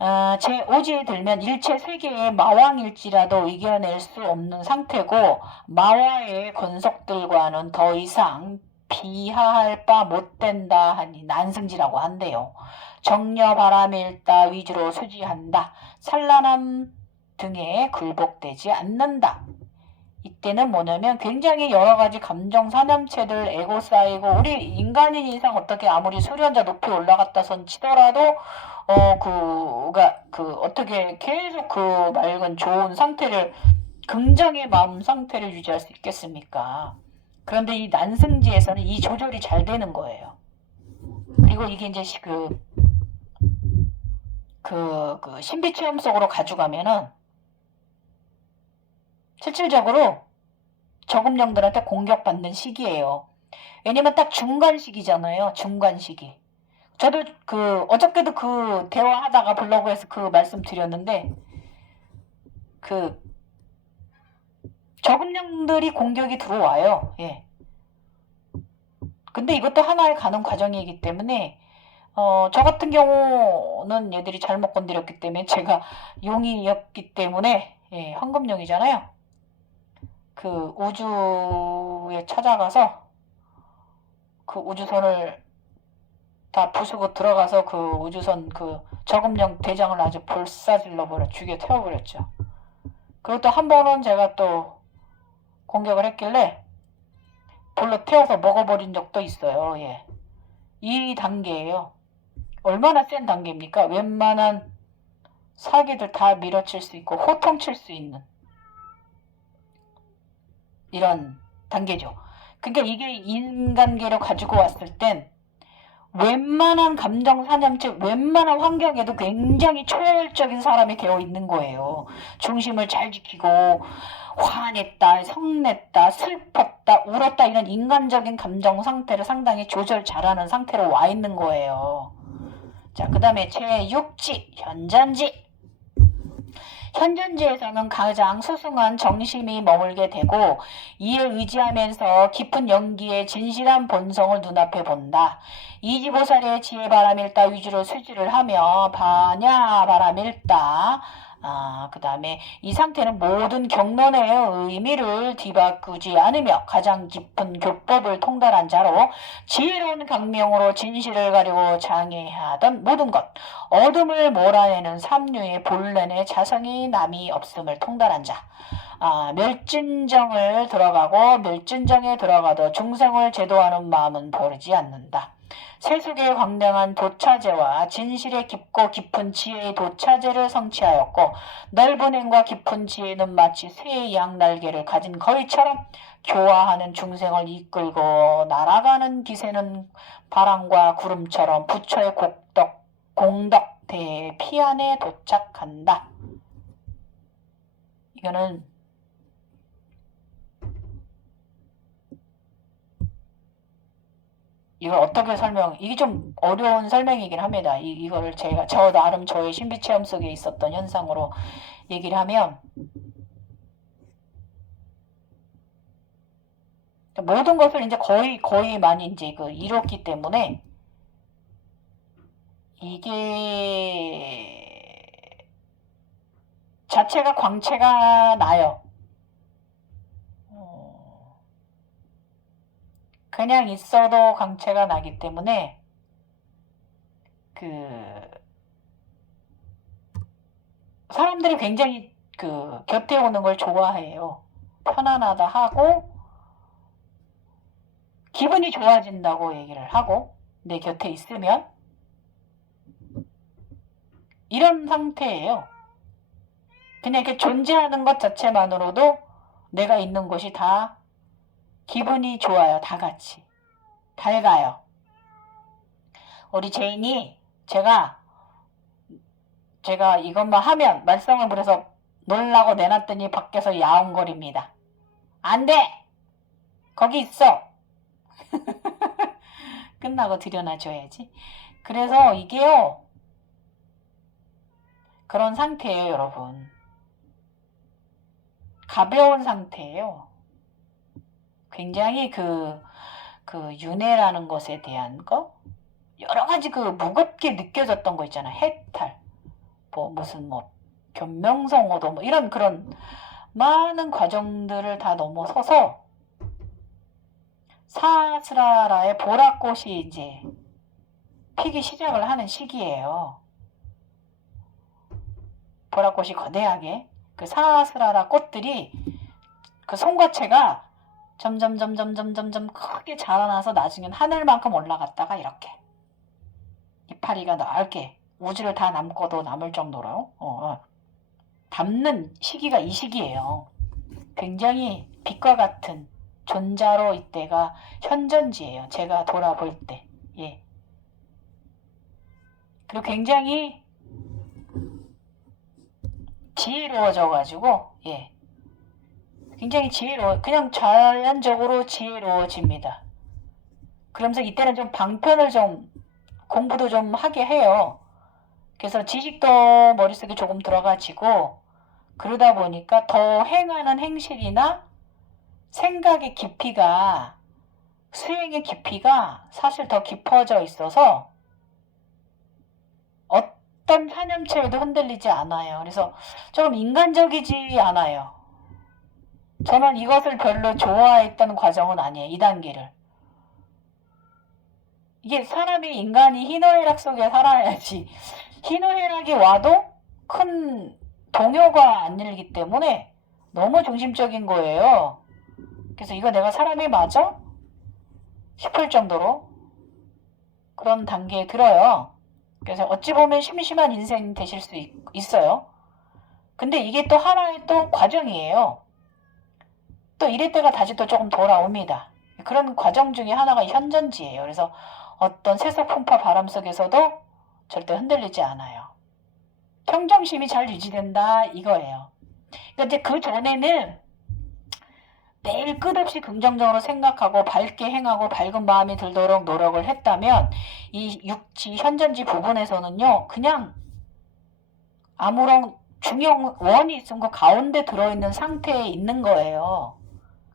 제5지에 들면 일체 세계의 마왕일지라도 이겨낼 수 없는 상태고 마와의 권속들과는 더 이상 비하할 바 못된다 하니 난승지라고 한대요. 정려 바람일다 위주로 수지한다. 산란함 등에 굴복되지 않는다. 이때는 뭐냐면 굉장히 여러가지 감정 사념체들 에고 쌓이고 우리 인간인 이상 어떻게 아무리 수련자 높이 올라갔다 손 치더라도 어떻게 계속 그 맑은 좋은 상태를 긍정의 마음 상태를 유지할 수 있겠습니까? 그런데 이 난승지에서는 이 조절이 잘 되는 거예요. 그리고 이게 이제 신비체험 속으로 가져가면은 실질적으로 저금령들한테 공격받는 시기예요. 왜냐면 딱 중간 시기잖아요. 중간 시기. 저도 어저께도 그 대화하다가 블로그에서 그 말씀 드렸는데 저금령들이 공격이 들어와요. 예. 근데 이것도 하나의 가는 과정이기 때문에 저 같은 경우는 얘들이 잘못 건드렸기 때문에 제가 용이었기 때문에 예, 황금령이잖아요. 그 우주에 찾아가서 그 우주선을 다 부수고 들어가서 그 우주선 저금령 대장을 아주 불사질러버려 죽여 태워버렸죠. 그리고 또 한 번은 제가 또 공격을 했길래 불러 태워서 먹어버린 적도 있어요. 예. 이 단계예요. 얼마나 센 단계입니까? 웬만한 사기들 다 밀어칠 수 있고 호통칠 수 있는 이런 단계죠. 그러니까 이게 인간계로 가지고 왔을 땐 웬만한 감정 사념체, 웬만한 환경에도 굉장히 초월적인 사람이 되어 있는 거예요. 중심을 잘 지키고 화냈다, 성냈다, 슬펐다, 울었다 이런 인간적인 감정 상태를 상당히 조절 잘하는 상태로 와 있는 거예요. 자, 그 다음에 제6지, 현전지. 현존지에서는 가장 소승한 정심이 머물게 되고 이에 의지하면서 깊은 연기의 진실한 본성을 눈앞에 본다. 이지보살의 지혜바람일다 위주로 수지를 하며 바냐바람일다. 그 다음에 이 상태는 모든 경론의 의미를 뒤바꾸지 않으며 가장 깊은 교법을 통달한 자로 지혜로운 강명으로 진실을 가리고 장애하던 모든 것, 어둠을 몰아내는 삼류의 본래의 자성이 남이 없음을 통달한 자. 멸진정을 들어가고 멸진정에 들어가도 중생을 제도하는 마음은 버리지 않는다. 세속의 광량한 도차제와 진실의 깊고 깊은 지혜의 도차제를 성취하였고 넓은 행과 깊은 지혜는 마치 새의 양날개를 가진 거위처럼 교화하는 중생을 이끌고 날아가는 기세는 바람과 구름처럼 부처의 공덕대의 피안에 도착한다. 이거는 이걸 어떻게 이게 좀 어려운 설명이긴 합니다. 이거를 저 나름 저의 신비체험 속에 있었던 현상으로 얘기를 하면, 모든 것을 이제 거의 많이 이제 이뤘기 때문에, 이게, 자체가 광채가 나요. 그냥 있어도 광채가 나기 때문에 사람들이 굉장히 곁에 오는 걸 좋아해요. 편안하다 하고 기분이 좋아진다고 얘기를 하고 내 곁에 있으면 이런 상태예요. 그냥 이렇게 존재하는 것 자체만으로도 내가 있는 곳이 다 기분이 좋아요. 다 같이. 밝아요. 우리 제인이 제가 이것만 하면 말썽을 부려서 놀라고 내놨더니 밖에서 야옹거립니다. 안 돼! 거기 있어! 끝나고 들여놔줘야지. 그래서 이게요. 그런 상태예요, 여러분. 가벼운 상태예요. 굉장히 윤회라는 것에 대한 거, 여러 가지 무겁게 느껴졌던 거 있잖아요. 해탈, 견명성어도 이런 그런 많은 과정들을 다 넘어서서 사스라라의 보랏꽃이 이제 피기 시작을 하는 시기예요. 보랏꽃이 거대하게 사스라라 꽃들이 송과체가 점점 크게 자라나서 나중엔 하늘만큼 올라갔다가 이렇게 이파리가 넓게 우주를 다 남고도 남을 정도로 담는 시기가 이 시기예요. 굉장히 빛과 같은 존자로 이때가 현존지예요. 제가 돌아볼 때. 예. 그리고 굉장히 지혜로워져가지고 굉장히 그냥 자연적으로 지혜로워집니다. 그러면서 이때는 좀 방편을 공부도 좀 하게 해요. 그래서 지식도 머릿속에 조금 들어가지고 그러다 보니까 더 행하는 행실이나 생각의 깊이가 수행의 깊이가 사실 더 깊어져 있어서 어떤 사념체에도 흔들리지 않아요. 그래서 조금 인간적이지 않아요. 저는 이것을 별로 좋아했던 과정은 아니에요. 2단계를. 이게 인간이 희노애락 속에 살아야지. 희노애락이 와도 큰 동요가 안 일기 때문에 너무 중심적인 거예요. 그래서 이거 내가 사람이 맞아? 싶을 정도로 그런 단계에 들어요. 그래서 어찌 보면 심심한 인생 되실 수 있어요. 근데 이게 또 하나의 또 과정이에요. 또 이럴 때가 다시 또 조금 돌아옵니다. 그런 과정 중에 하나가 현존지예요. 그래서 어떤 세속 풍파 바람 속에서도 절대 흔들리지 않아요. 평정심이 잘 유지된다 이거예요. 그러니까 이제 그 전에는 매일 끝없이 긍정적으로 생각하고 밝게 행하고 밝은 마음이 들도록 노력을 했다면 이 육지 현존지 부분에서는요 그냥 아무런 중형 원이 있으면 그 가운데 들어있는 상태에 있는 거예요.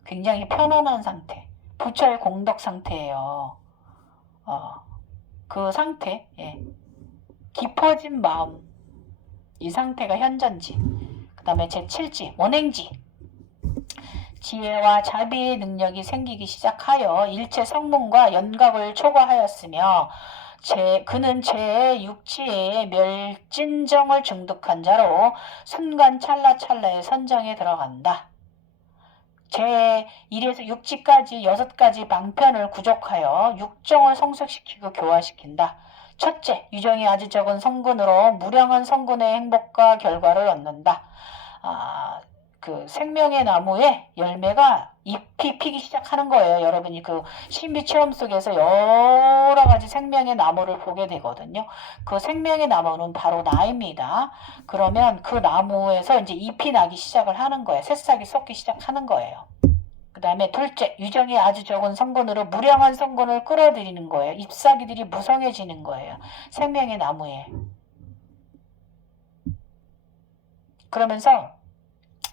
굉장히 편안한 상태. 부처의 공덕 상태예요. 그 상태, 예. 깊어진 마음, 이 상태가 현전지. 그 다음에 제7지, 원행지. 지혜와 자비의 능력이 생기기 시작하여 일체 성문과 연각을 초과하였으며 그는 제6지의 멸진정을 중득한 자로 순간 찰나찰나의 선정에 들어간다. 제1에서 6지까지 6가지 방편을 구족하여 육정을 성숙시키고 교화시킨다. 첫째, 유정이 아주 적은 성군으로 무량한 성군의 행복과 결과를 얻는다. 그 생명의 나무에 열매가 잎이 피기 시작하는 거예요. 여러분이 그 신비 체험 속에서 여러 가지 생명의 나무를 보게 되거든요. 그 생명의 나무는 바로 나입니다. 그러면 그 나무에서 이제 잎이 나기 시작을 하는 거예요. 새싹이 썩기 시작하는 거예요. 그 다음에 둘째, 유정이 아주 적은 성분으로 무량한 성분을 끌어들이는 거예요. 잎사귀들이 무성해지는 거예요. 생명의 나무에. 그러면서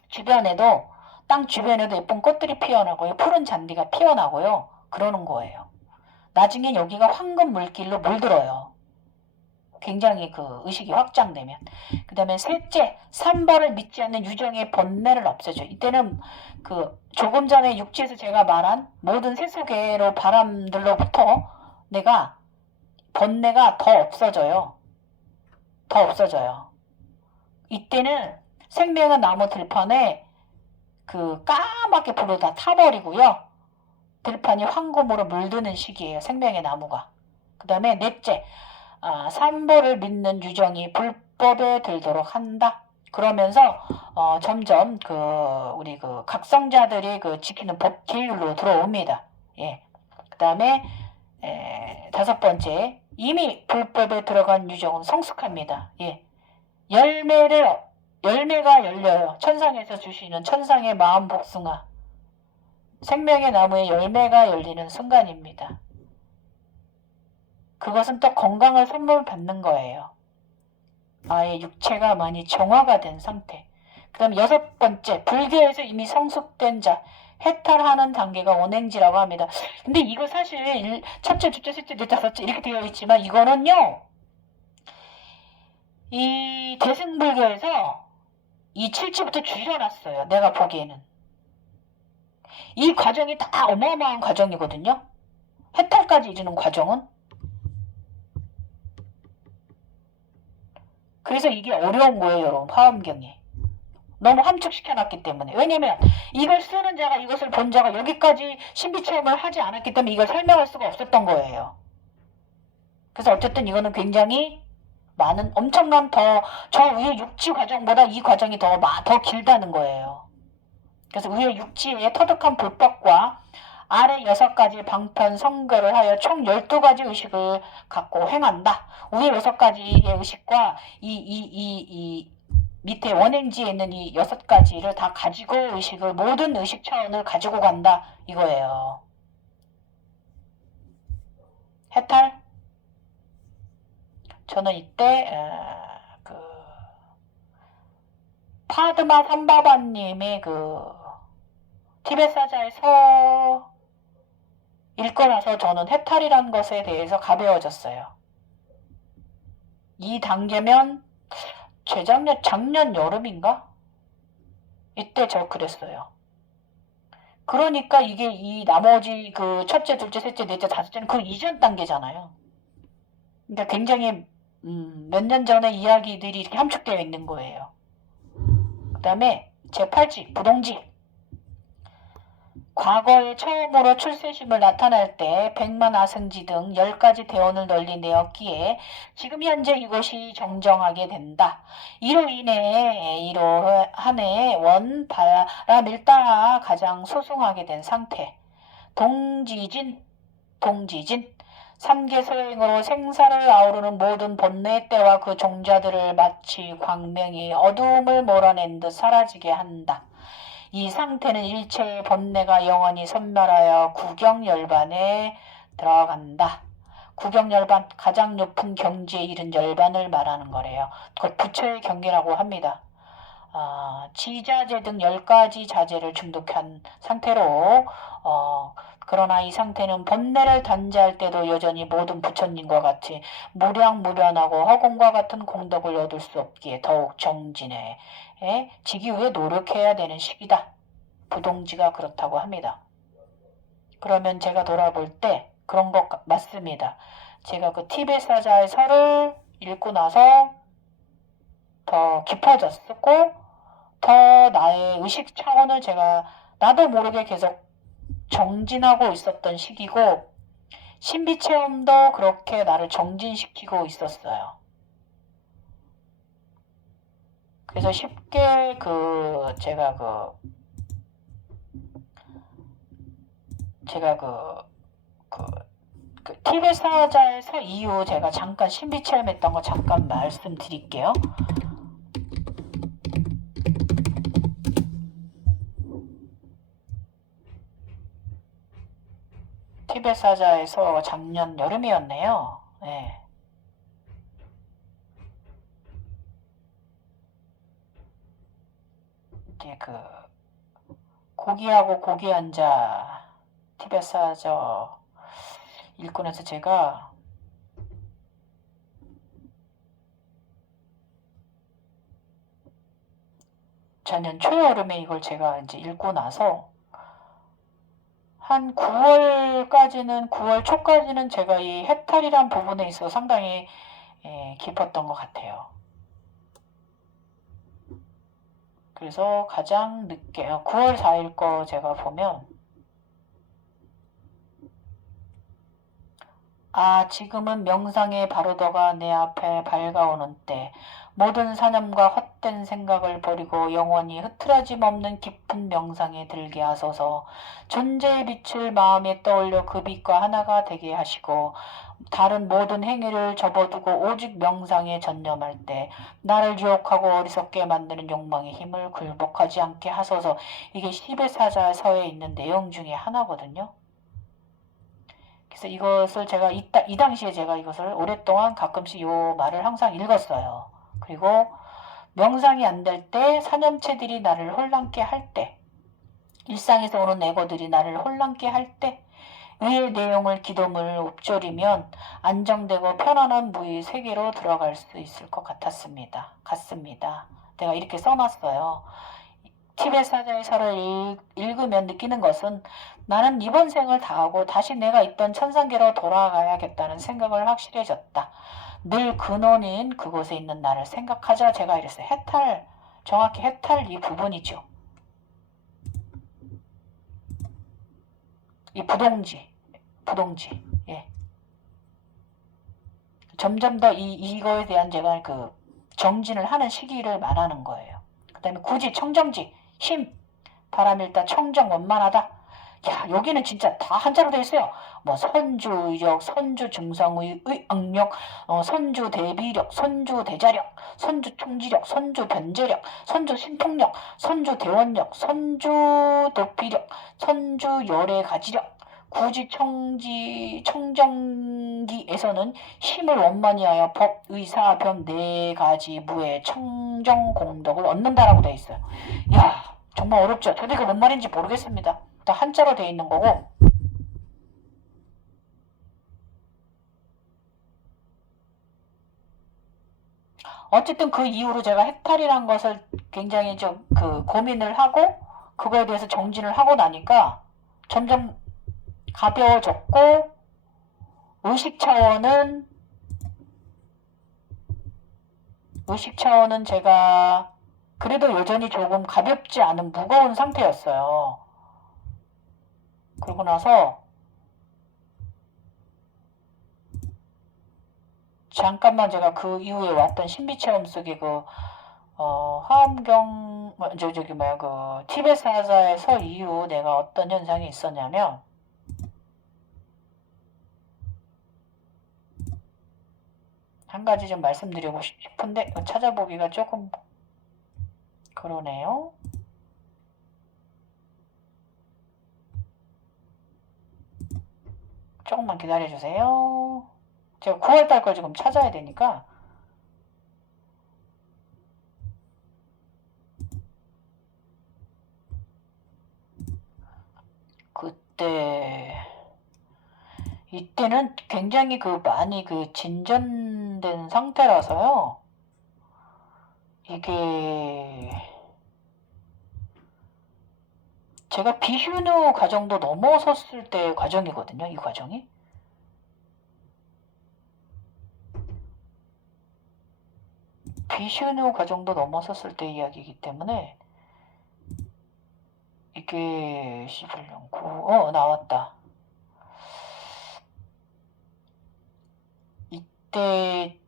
주변에도 땅 주변에도 예쁜 꽃들이 피어나고요. 푸른 잔디가 피어나고요. 그러는 거예요. 나중에 여기가 황금 물길로 물들어요. 굉장히 그 의식이 확장되면. 그 다음에 셋째, 삼벌을 믿지 않는 유정의 번뇌를 없애줘. 이때는 그 조금 전에 육지에서 제가 말한 모든 세속의로 바람들로부터 내가 번뇌가 더 없어져요. 더 없어져요. 이때는 생명의 나무 들판에 그 까맣게 불을 다 타버리고요. 들판이 황금으로 물드는 시기예요. 생명의 나무가. 그 다음에 넷째, 삼보를 믿는 유정이 불법에 들도록 한다. 그러면서 점점 우리 각성자들이 지키는 법 계율로 들어옵니다. 예. 그 다음에 다섯 번째, 이미 불법에 들어간 유정은 성숙합니다. 예. 열매가 열려요. 천상에서 주시는 천상의 마음 복숭아. 생명의 나무에 열매가 열리는 순간입니다. 그것은 또 건강을 선물 받는 거예요. 아예 육체가 많이 정화가 된 상태. 그 다음 여섯 번째, 불교에서 이미 성숙된 자, 해탈하는 단계가 원행지라고 합니다. 근데 이거 사실 첫째, 둘째, 셋째, 넷째, 다섯째 이렇게 되어 있지만 이거는요, 이 대승불교에서 이 7지부터 줄여놨어요. 내가 보기에는. 이 과정이 다 어마어마한 과정이거든요. 해탈까지 이르는 과정은. 그래서 이게 어려운 거예요, 여러분. 화엄경이. 너무 함축시켜놨기 때문에. 왜냐면 이걸 쓰는 자가, 이것을 본 자가 여기까지 신비체험을 하지 않았기 때문에 이걸 설명할 수가 없었던 거예요. 그래서 어쨌든 이거는 굉장히 많은, 엄청난 저 위에 육지 과정보다 이 과정이 더 길다는 거예요. 그래서 위에 육지의 터득한 불법과 아래 6가지 방편 성결을 하여 총 12가지 의식을 갖고 행한다. 위에 6가지의 의식과 이 밑에 원행지에 있는 이 6가지를 다 가지고 의식을, 모든 의식 차원을 가지고 간다. 이거예요. 해탈? 저는 이때 파드마 삼바바님의 티벳 사자의 서 읽고 나서 저는 해탈이라는 것에 대해서 가벼워졌어요. 이 단계면 작년 여름인가? 이때 저 그랬어요. 그러니까 이게 이 나머지 첫째, 둘째, 셋째, 넷째, 다섯째는 그 이전 단계잖아요. 그러니까 굉장히 몇 년 전의 이야기들이 이렇게 함축되어 있는 거예요. 그 다음에 제8지, 부동지. 과거에 처음으로 출세심을 나타날 때 백만 아승지 등 10가지 대원을 널리 내었기에 지금 현재 이것이 정정하게 된다. 이로 한해 원 바람일다가 가장 소승하게 된 상태. 동지진 3계 소행으로 생사를 아우르는 모든 본래의 때와 그 종자들을 마치 광명이 어두움을 몰아낸 듯 사라지게 한다. 이 상태는 일체의 번뇌가 영원히 선멸하여 구경열반에 들어간다. 구경열반, 가장 높은 경지에 이른 열반을 말하는 거래요. 그걸 부처의 경계라고 합니다. 지자재 등 10가지 자재를 중독한 상태로 그러나 이 상태는 번뇌를 단죄할 때도 여전히 모든 부처님과 같이 무량무변하고 허공과 같은 공덕을 얻을 수 없기에 더욱 정진해 지기 위해 노력해야 되는 시기다. 부동지가 그렇다고 합니다. 그러면 제가 돌아볼 때 그런 것 맞습니다. 제가 그 티베사자의 설을 읽고 나서 더 깊어졌고 더 나의 의식 차원을 제가 나도 모르게 계속 정진하고 있었던 시기고 신비체험도 그렇게 나를 정진시키고 있었어요. 그래서 쉽게 제가 티베사자에서 이후 제가 잠깐 신비체험했던 거 잠깐 말씀드릴게요. 티베사자에서 작년 여름이었네요. 네. 이제 고기하고 고기 앉아 티베사자 일꾼에서 제가 작년 초여름에 이걸 제가 이제 읽고 나서 한 9월 초까지는 제가 이 해탈이란 부분에 있어 상당히 깊었던 것 같아요. 그래서 가장 늦게 9월 4일 거 제가 보면 지금은 명상의 바로더가 내 앞에 밝아오는 때 모든 사념과 헛된 생각을 버리고 영원히 흐트러짐 없는 깊은 명상에 들게 하소서. 존재의 빛을 마음에 떠올려 그 빛과 하나가 되게 하시고 다른 모든 행위를 접어두고 오직 명상에 전념할 때 나를 유혹하고 어리석게 만드는 욕망의 힘을 굴복하지 않게 하소서. 이게 시베사자서에 있는 내용 중에 하나거든요. 그래서 이것을 제가 이 당시에 제가 이것을 오랫동안 가끔씩 이 말을 항상 읽었어요. 그리고 명상이 안 될 때 사념체들이 나를 혼란케 할 때 일상에서 오는 에고들이 나를 혼란케 할 때 위의 내용을 기도문을 읊조리면 안정되고 편안한 무의 세계로 들어갈 수 있을 것 같습니다. 내가 이렇게 써놨어요. 티베사자의 설을 읽으면 느끼는 것은 나는 이번 생을 다하고 다시 내가 있던 천상계로 돌아가야겠다는 생각을 확실해졌다. 늘 근원인 그곳에 있는 나를 생각하자. 제가 이랬어요. 정확히 해탈 이 부분이죠. 이 부동지. 예. 점점 더 이거에 대한 제가 정진을 하는 시기를 말하는 거예요. 그 다음에 굳이 청정지, 힘, 바람일다, 청정, 원만하다. 야, 여기는 진짜 다 한자로 되어 있어요. 뭐 선주의력, 선주 증성의 악력, 선주 대비력, 선주 대자력, 선주 총지력, 선주 변제력, 선주 신통력, 선주 대원력, 선주 도피력, 선주 열애 가지력. 굳이 청정기에서는 힘을 원만히 하여 법, 의사, 변 4가지 무의 청정 공덕을 얻는다라고 되어 있어요. 야, 정말 어렵죠. 저도 이거 뭔 말인지 모르겠습니다. 다 한자로 되어 있는 거고. 어쨌든 그 이후로 제가 해탈이란 것을 굉장히 좀 고민을 하고 그거에 대해서 정진을 하고 나니까 점점 가벼워졌고 의식 차원은 제가 그래도 여전히 조금 가볍지 않은 무거운 상태였어요. 그러고 나서 잠깐만 제가 그 이후에 왔던 신비체험 속에 화엄경 티베사자에서 이후 내가 어떤 현상이 있었냐면 한 가지 좀 말씀드리고 싶은데 찾아보기가 조금 그러네요. 조금만 기다려주세요. 제가 9월달 걸 지금 찾아야 되니까 이때는 굉장히 많이 진전된 상태라서요. 이게 제가 비슈누 과정도 넘어섰을 때 과정이거든요. 이 과정이. 비슈누 과정도 넘어섰을 때 이야기이기 때문에 이게 11년 9 나왔다. 이때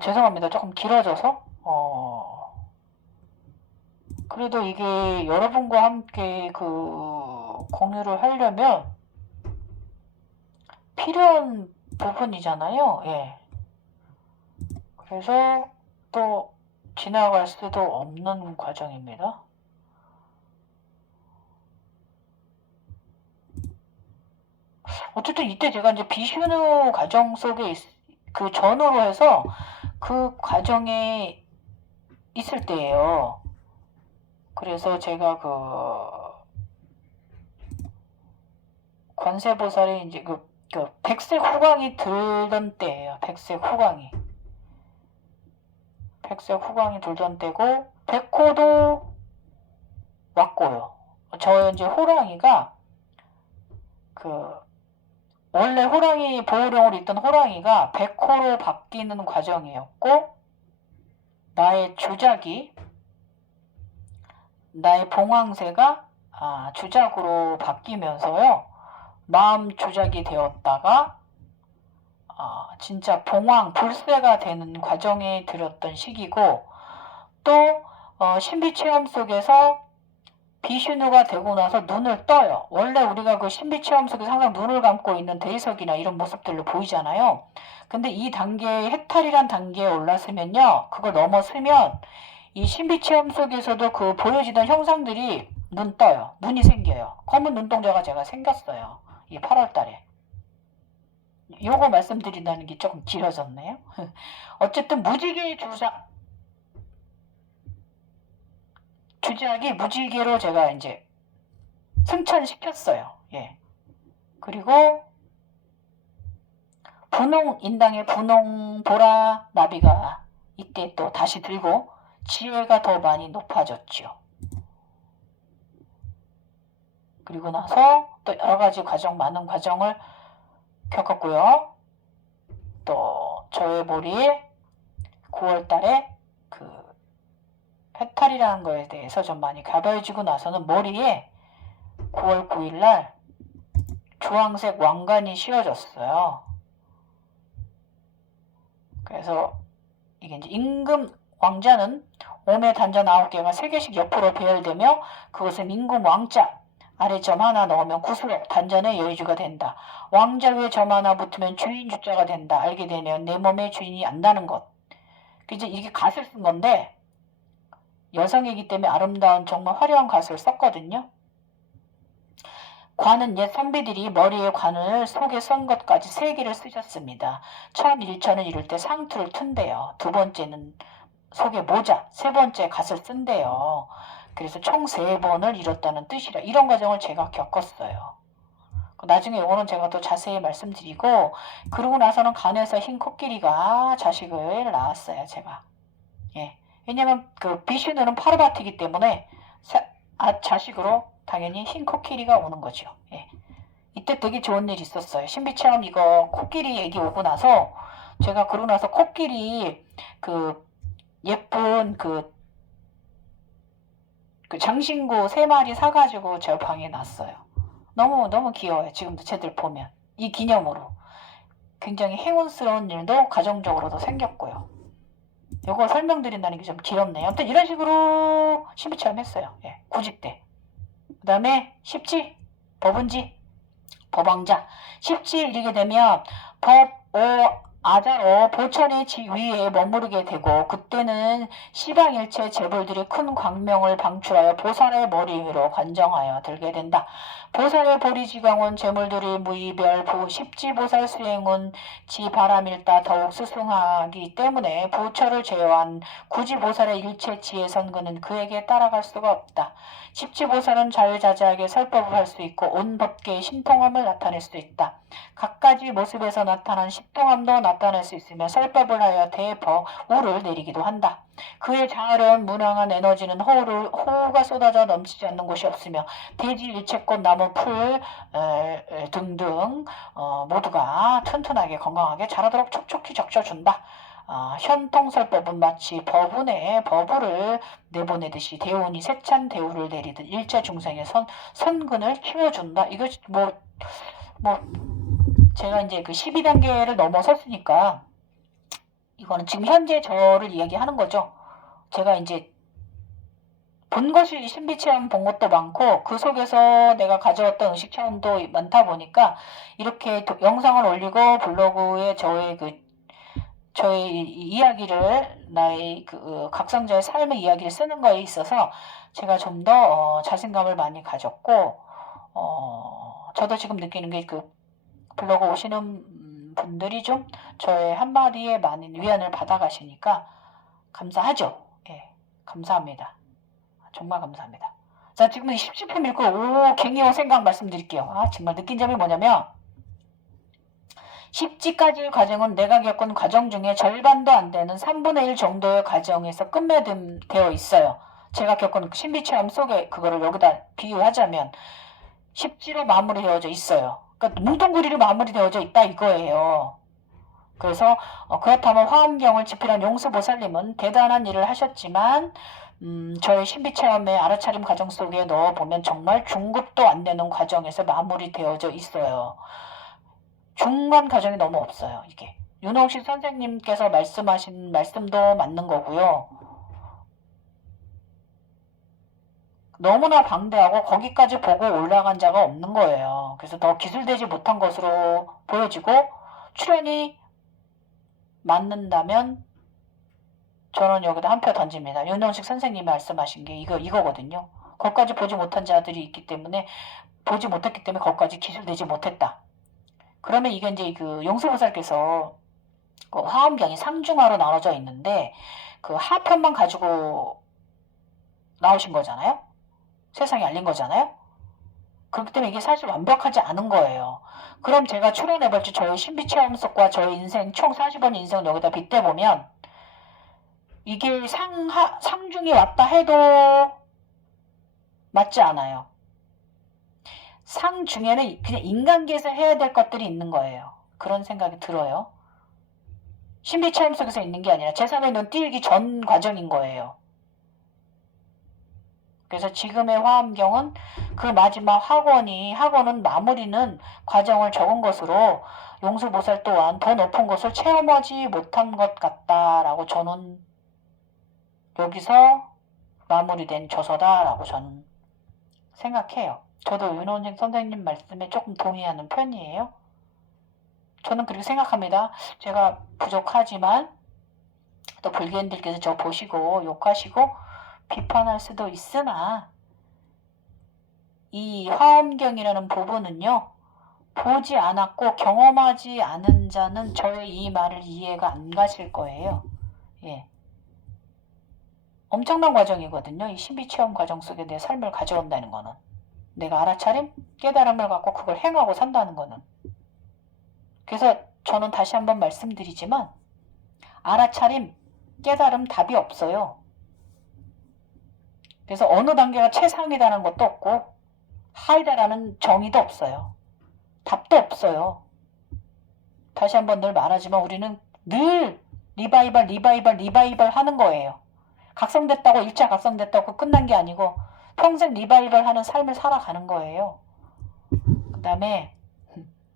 죄송합니다. 조금 길어져서 그래도 이게 여러분과 함께 공유를 하려면 필요한 부분이잖아요. 예. 그래서 또 지나갈 수도 없는 과정입니다. 어쨌든 이때 제가 이제 비슈누 과정 속에 그 전후로 해서 그 과정에 있을 때예요. 그래서 제가 관세보살이 이제 백색 후광이 들던 때예요. 백색 후광이 들던 때고 백호도 왔고요. 저 이제 호랑이가 원래 호랑이 보호령으로 있던 호랑이가 백호로 바뀌는 과정이었고 나의 주작이 나의 봉황새가 주작으로 바뀌면서요. 마음 주작이 되었다가 진짜 불새가 되는 과정에 들었던 시기고 또 신비체험 속에서 비슈누가 되고 나서 눈을 떠요. 원래 우리가 그 신비체험 속에서 항상 눈을 감고 있는 대리석이나 이런 모습들로 보이잖아요. 근데 이 단계에 해탈이란 단계에 올랐으면요. 그걸 넘어서면 이 신비체험 속에서도 보여지던 형상들이 눈 떠요. 눈이 생겨요. 검은 눈동자가 제가 생겼어요. 이 8월달에. 요거 말씀드린다는 게 조금 길어졌네요. 어쨌든 무지개의 주작이 무지개로 제가 이제 승천시켰어요. 예. 그리고 인당의 분홍 보라 나비가 이때 또 다시 들고 지혜가 더 많이 높아졌죠. 그리고 나서 또 여러 가지 많은 과정을 겪었고요. 또 저의 머리에 9월달에 해탈이라는 거에 대해서 좀 많이 가벼워지고 나서는 머리에 9월 9일날 주황색 왕관이 씌워졌어요. 그래서 이게 이제 임금 왕자는 오매 단전 9개가 3개씩 옆으로 배열되며 그것은 임금 왕자 아래 점 하나 넣으면 구수록 단전의 여의주가 된다. 왕자 위에 점 하나 붙으면 주인 주자가 된다. 알게 되면 내 몸의 주인이 안다는 것. 이제 이게 갓을 쓴 건데 여성이기 때문에 아름다운 정말 화려한 갓을 썼거든요. 관은 옛 선비들이 머리에 관을 속에 쓴 것까지 3개를 쓰셨습니다. 처음 1천은 이룰 때 상투를 튼대요. 두 번째는 속에 모자, 세 번째 갓을 쓴대요. 그래서 총 3번을 이뤘다는 뜻이라 이런 과정을 제가 겪었어요. 나중에 이거는 제가 또 자세히 말씀드리고 그러고 나서는 간에서 흰 코끼리가 자식을 낳았어요. 제가. 예. 왜냐면 비슈누는 파르바티이기 때문에 자식으로 당연히 흰 코끼리가 오는 거죠. 예. 이때 되게 좋은 일이 있었어요. 신비체험 이거 코끼리 얘기 오고 나서 제가 그러고 나서 코끼리 예쁜 장신구 3마리 사가지고 제 방에 놨어요. 너무 귀여워요. 지금도 쟤들 보면. 이 기념으로. 굉장히 행운스러운 일도 가정적으로도 생겼고요. 이거 설명드린다는 게 좀 길었네요. 아무튼 이런 식으로 신비체험 했어요. 예, 구직 때. 그 다음에 십지, 법은지, 법왕자. 십지에 이르게 되면 아자로 보천의 위에 머무르게 되고 그때는 시방일체 재벌들이 큰 광명을 방출하여 보살의 머리 위로 관정하여 들게 된다. 보살의 보리지광은 재물들이 무이별 십지보살 수행은 지 바람일다 더욱 스승하기 때문에 부처를 제어한 구지보살의 일체 지혜 선근은 그에게 따라갈 수가 없다. 십지보살은 자유자재하게 설법을 할 수 있고 온 법계의 신통함을 나타낼 수 있다. 각가지 모습에서 나타난 신통함도 나타낼 수 있으며 설법을 하여 대법우를 내리기도 한다. 그의 장하려운 무량한 에너지는 호우가 쏟아져 넘치지 않는 곳이 없으며 대지 일체꽃 나무 풀 등등 모두가 튼튼하게 건강하게 자라도록 촉촉히 적셔준다. 현통설법은 마치 법운에 법우를 내보내듯이 대운이 세찬 대우를 내리듯 일체 중생의 선근을 키워준다. 이거 뭐 제가 이제 그 12단계를 넘어섰으니까 이거는 지금 현재 저를 이야기하는 거죠. 제가 이제 본 것이 신비체험 본 것도 많고 그 속에서 내가 가져왔던 의식 체험도 많다 보니까 이렇게 영상을 올리고 블로그에 저의 이야기를 나의 그 각성자의 삶의 이야기를 쓰는 거에 있어서 제가 좀 더 자신감을 많이 가졌고 저도 지금 느끼는 게 그 블로그 오시는 분들이 좀 저의 한마디에 많은 위안을 받아가시니까 감사하죠. 예, 감사합니다. 정말 감사합니다. 자, 지금 10분 읽고 갱이오 생각 말씀드릴게요. 정말 느낀 점이 뭐냐면 10지까지의 과정은 내가 겪은 과정 중에 절반도 안 되는 3분의 1 정도의 과정에서 끝맺음되어 있어요. 제가 겪은 신비체험 속에 그거를 여기다 비유하자면 10지로 마무리되어져 있어요. 그러니까 뭉텅구리로 마무리되어져 있다 이거예요. 그래서 그렇다면 화엄경을 집필한 용수보살님은 대단한 일을 하셨지만 저의 신비체험의 알아차림 과정 속에 넣어보면 정말 중급도 안 되는 과정에서 마무리되어져 있어요. 중간 과정이 너무 없어요. 이게 윤홍식 선생님께서 말씀하신 말씀도 맞는 거고요. 너무나 방대하고 거기까지 보고 올라간 자가 없는 거예요. 그래서 더 기술되지 못한 것으로 보여지고 출연이 맞는다면 저는 여기다 한 표 던집니다. 윤홍식 선생님이 말씀하신 게 이거거든요. 거기까지 보지 못한 자들이 있기 때문에 보지 못했기 때문에 거기까지 기술되지 못했다. 그러면 이게 이제 그 용수보살께서 그 화엄경이 상중하로 나눠져 있는데 그 하편만 가지고 나오신 거잖아요. 세상에 알린 거잖아요. 그렇기 때문에 이게 사실 완벽하지 않은 거예요. 그럼 제가 출연해볼지 저의 신비체험 속과 저의 인생 총 40번 인생을 여기다 빗대보면 이게 상중이 왔다 해도 맞지 않아요. 상중에는 그냥 인간계에서 해야 될 것들이 있는 거예요. 그런 생각이 들어요. 신비체험 속에서 있는 게 아니라 제3의 눈 띄기 전 과정인 거예요. 그래서 지금의 화엄경은 그 마지막 학원은 마무리는 과정을 적은 것으로 용수보살 또한 더 높은 것을 체험하지 못한 것 같다라고 저는 여기서 마무리된 저서다라고 저는 생각해요. 저도 윤원생 선생님 말씀에 조금 동의하는 편이에요. 저는 그렇게 생각합니다. 제가 부족하지만 또 불교인들께서 저 보시고 욕하시고 비판할 수도 있으나 이 화엄경이라는 부분은요. 보지 않았고 경험하지 않은 자는 저의 이 말을 이해가 안 가실 거예요. 예. 엄청난 과정이거든요. 이 신비체험 과정 속에 내 삶을 가져온다는 거는. 내가 알아차림, 깨달음을 갖고 그걸 행하고 산다는 거는. 그래서 저는 다시 한번 말씀드리지만 알아차림, 깨달음 답이 없어요. 그래서 어느 단계가 최상이다라는 것도 없고 하이다라는 정의도 없어요. 답도 없어요. 다시 한번 늘 말하지만 우리는 늘 리바이벌 하는 거예요. 각성됐다고 일자 각성됐다고 끝난 게 아니고 평생 리바이벌 하는 삶을 살아가는 거예요. 그 다음에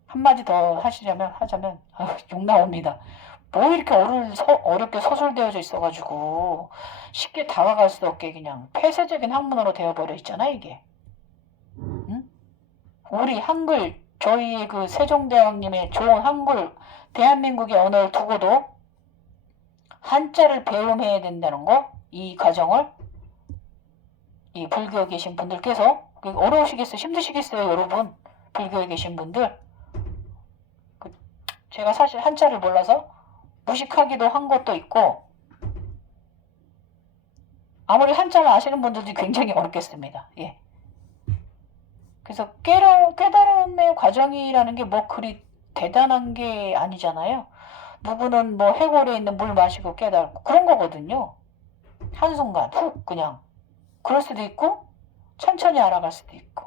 한마디 더 하자면 욕 나옵니다. 뭐 이렇게 어렵게 서술되어져 있어가지고 쉽게 다가갈 수 없게 그냥 폐쇄적인 학문으로 되어버려 있잖아 이게. 응? 우리 한글 저희 그 세종대왕님의 좋은 한글, 대한민국의 언어를 두고도 한자를 배움해야 된다는 거, 이 과정을 이 불교에 계신 분들께서 어려우시겠어요? 힘드시겠어요, 여러분? 불교에 계신 분들. 제가 사실 한자를 몰라서 무식하기도 한 것도 있고, 아무리 한자를 아시는 분들도 굉장히 어렵겠습니다. 예. 그래서 깨달음의 과정이라는 게 뭐 그리 대단한 게 아니잖아요. 누구는 뭐 해골에 있는 물 마시고 깨달고 그런 거거든요. 한순간 훅 그냥. 그럴 수도 있고 천천히 알아갈 수도 있고.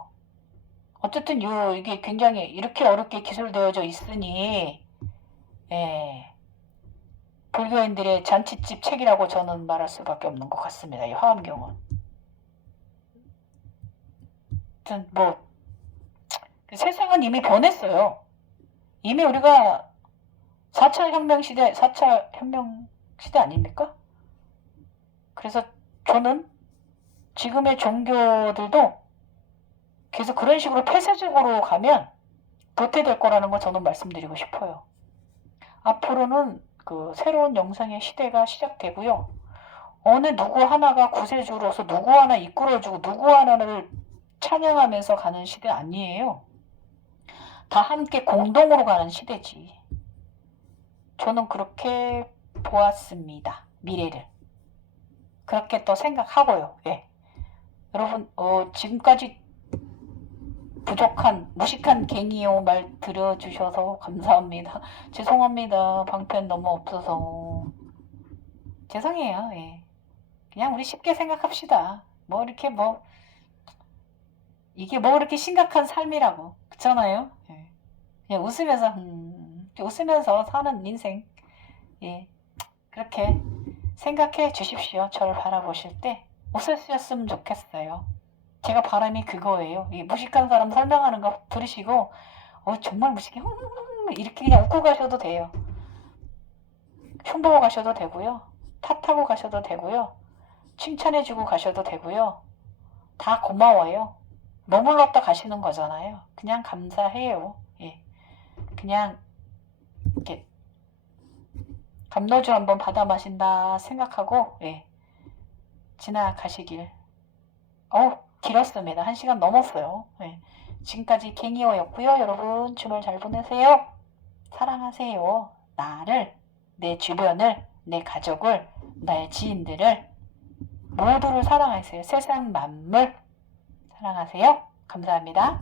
어쨌든 이게 굉장히 이렇게 어렵게 기술되어져 있으니 예, 불교인들의 잔치집 책이라고 저는 말할 수밖에 없는 것 같습니다. 이 화엄경은. 뭐 세상은 이미 변했어요. 이미 우리가 4차 혁명 시대 아닙니까? 그래서 저는 지금의 종교들도 계속 그런 식으로 폐쇄적으로 가면 도태될 거라는 거 저는 말씀드리고 싶어요. 앞으로는 그 새로운 영상의 시대가 시작되고요. 어느 누구 하나가 구세주로서 누구 하나 이끌어주고 누구 하나를 찬양하면서 가는 시대 아니에요. 다 함께 공동으로 가는 시대지. 저는 그렇게 보았습니다. 미래를. 그렇게 또 생각하고요. 예. 여러분 지금까지 부족한 무식한 갱이요 말 들어주셔서 감사합니다. 죄송합니다. 방편 너무 없어서 죄송해요. 예. 그냥 우리 쉽게 생각합시다. 뭐 이렇게 뭐 이게 뭐 그렇게 심각한 삶이라고 그렇잖아요. 예. 그냥 웃으면서 사는 인생. 예. 그렇게 생각해 주십시오. 저를 바라보실 때 웃으셨으면 좋겠어요. 제가 바람이 그거예요. 이 무식한 사람 설명하는 거 들으시고 정말 무식해 이렇게 그냥 웃고 가셔도 돼요. 흉보고 가셔도 되고요. 탓하고 가셔도 되고요. 칭찬해주고 가셔도 되고요. 다 고마워요. 머물렀다 가시는 거잖아요. 그냥 감사해요. 예. 그냥 이렇게 감로주 한번 받아 마신다 생각하고 예. 지나가시길. 길었습니다. 1시간 넘었어요. 예. 지금까지 갱이호였고요. 여러분 주말 잘 보내세요. 사랑하세요. 나를, 내 주변을, 내 가족을, 나의 지인들을 모두를 사랑하세요. 세상 만물 사랑하세요. 감사합니다.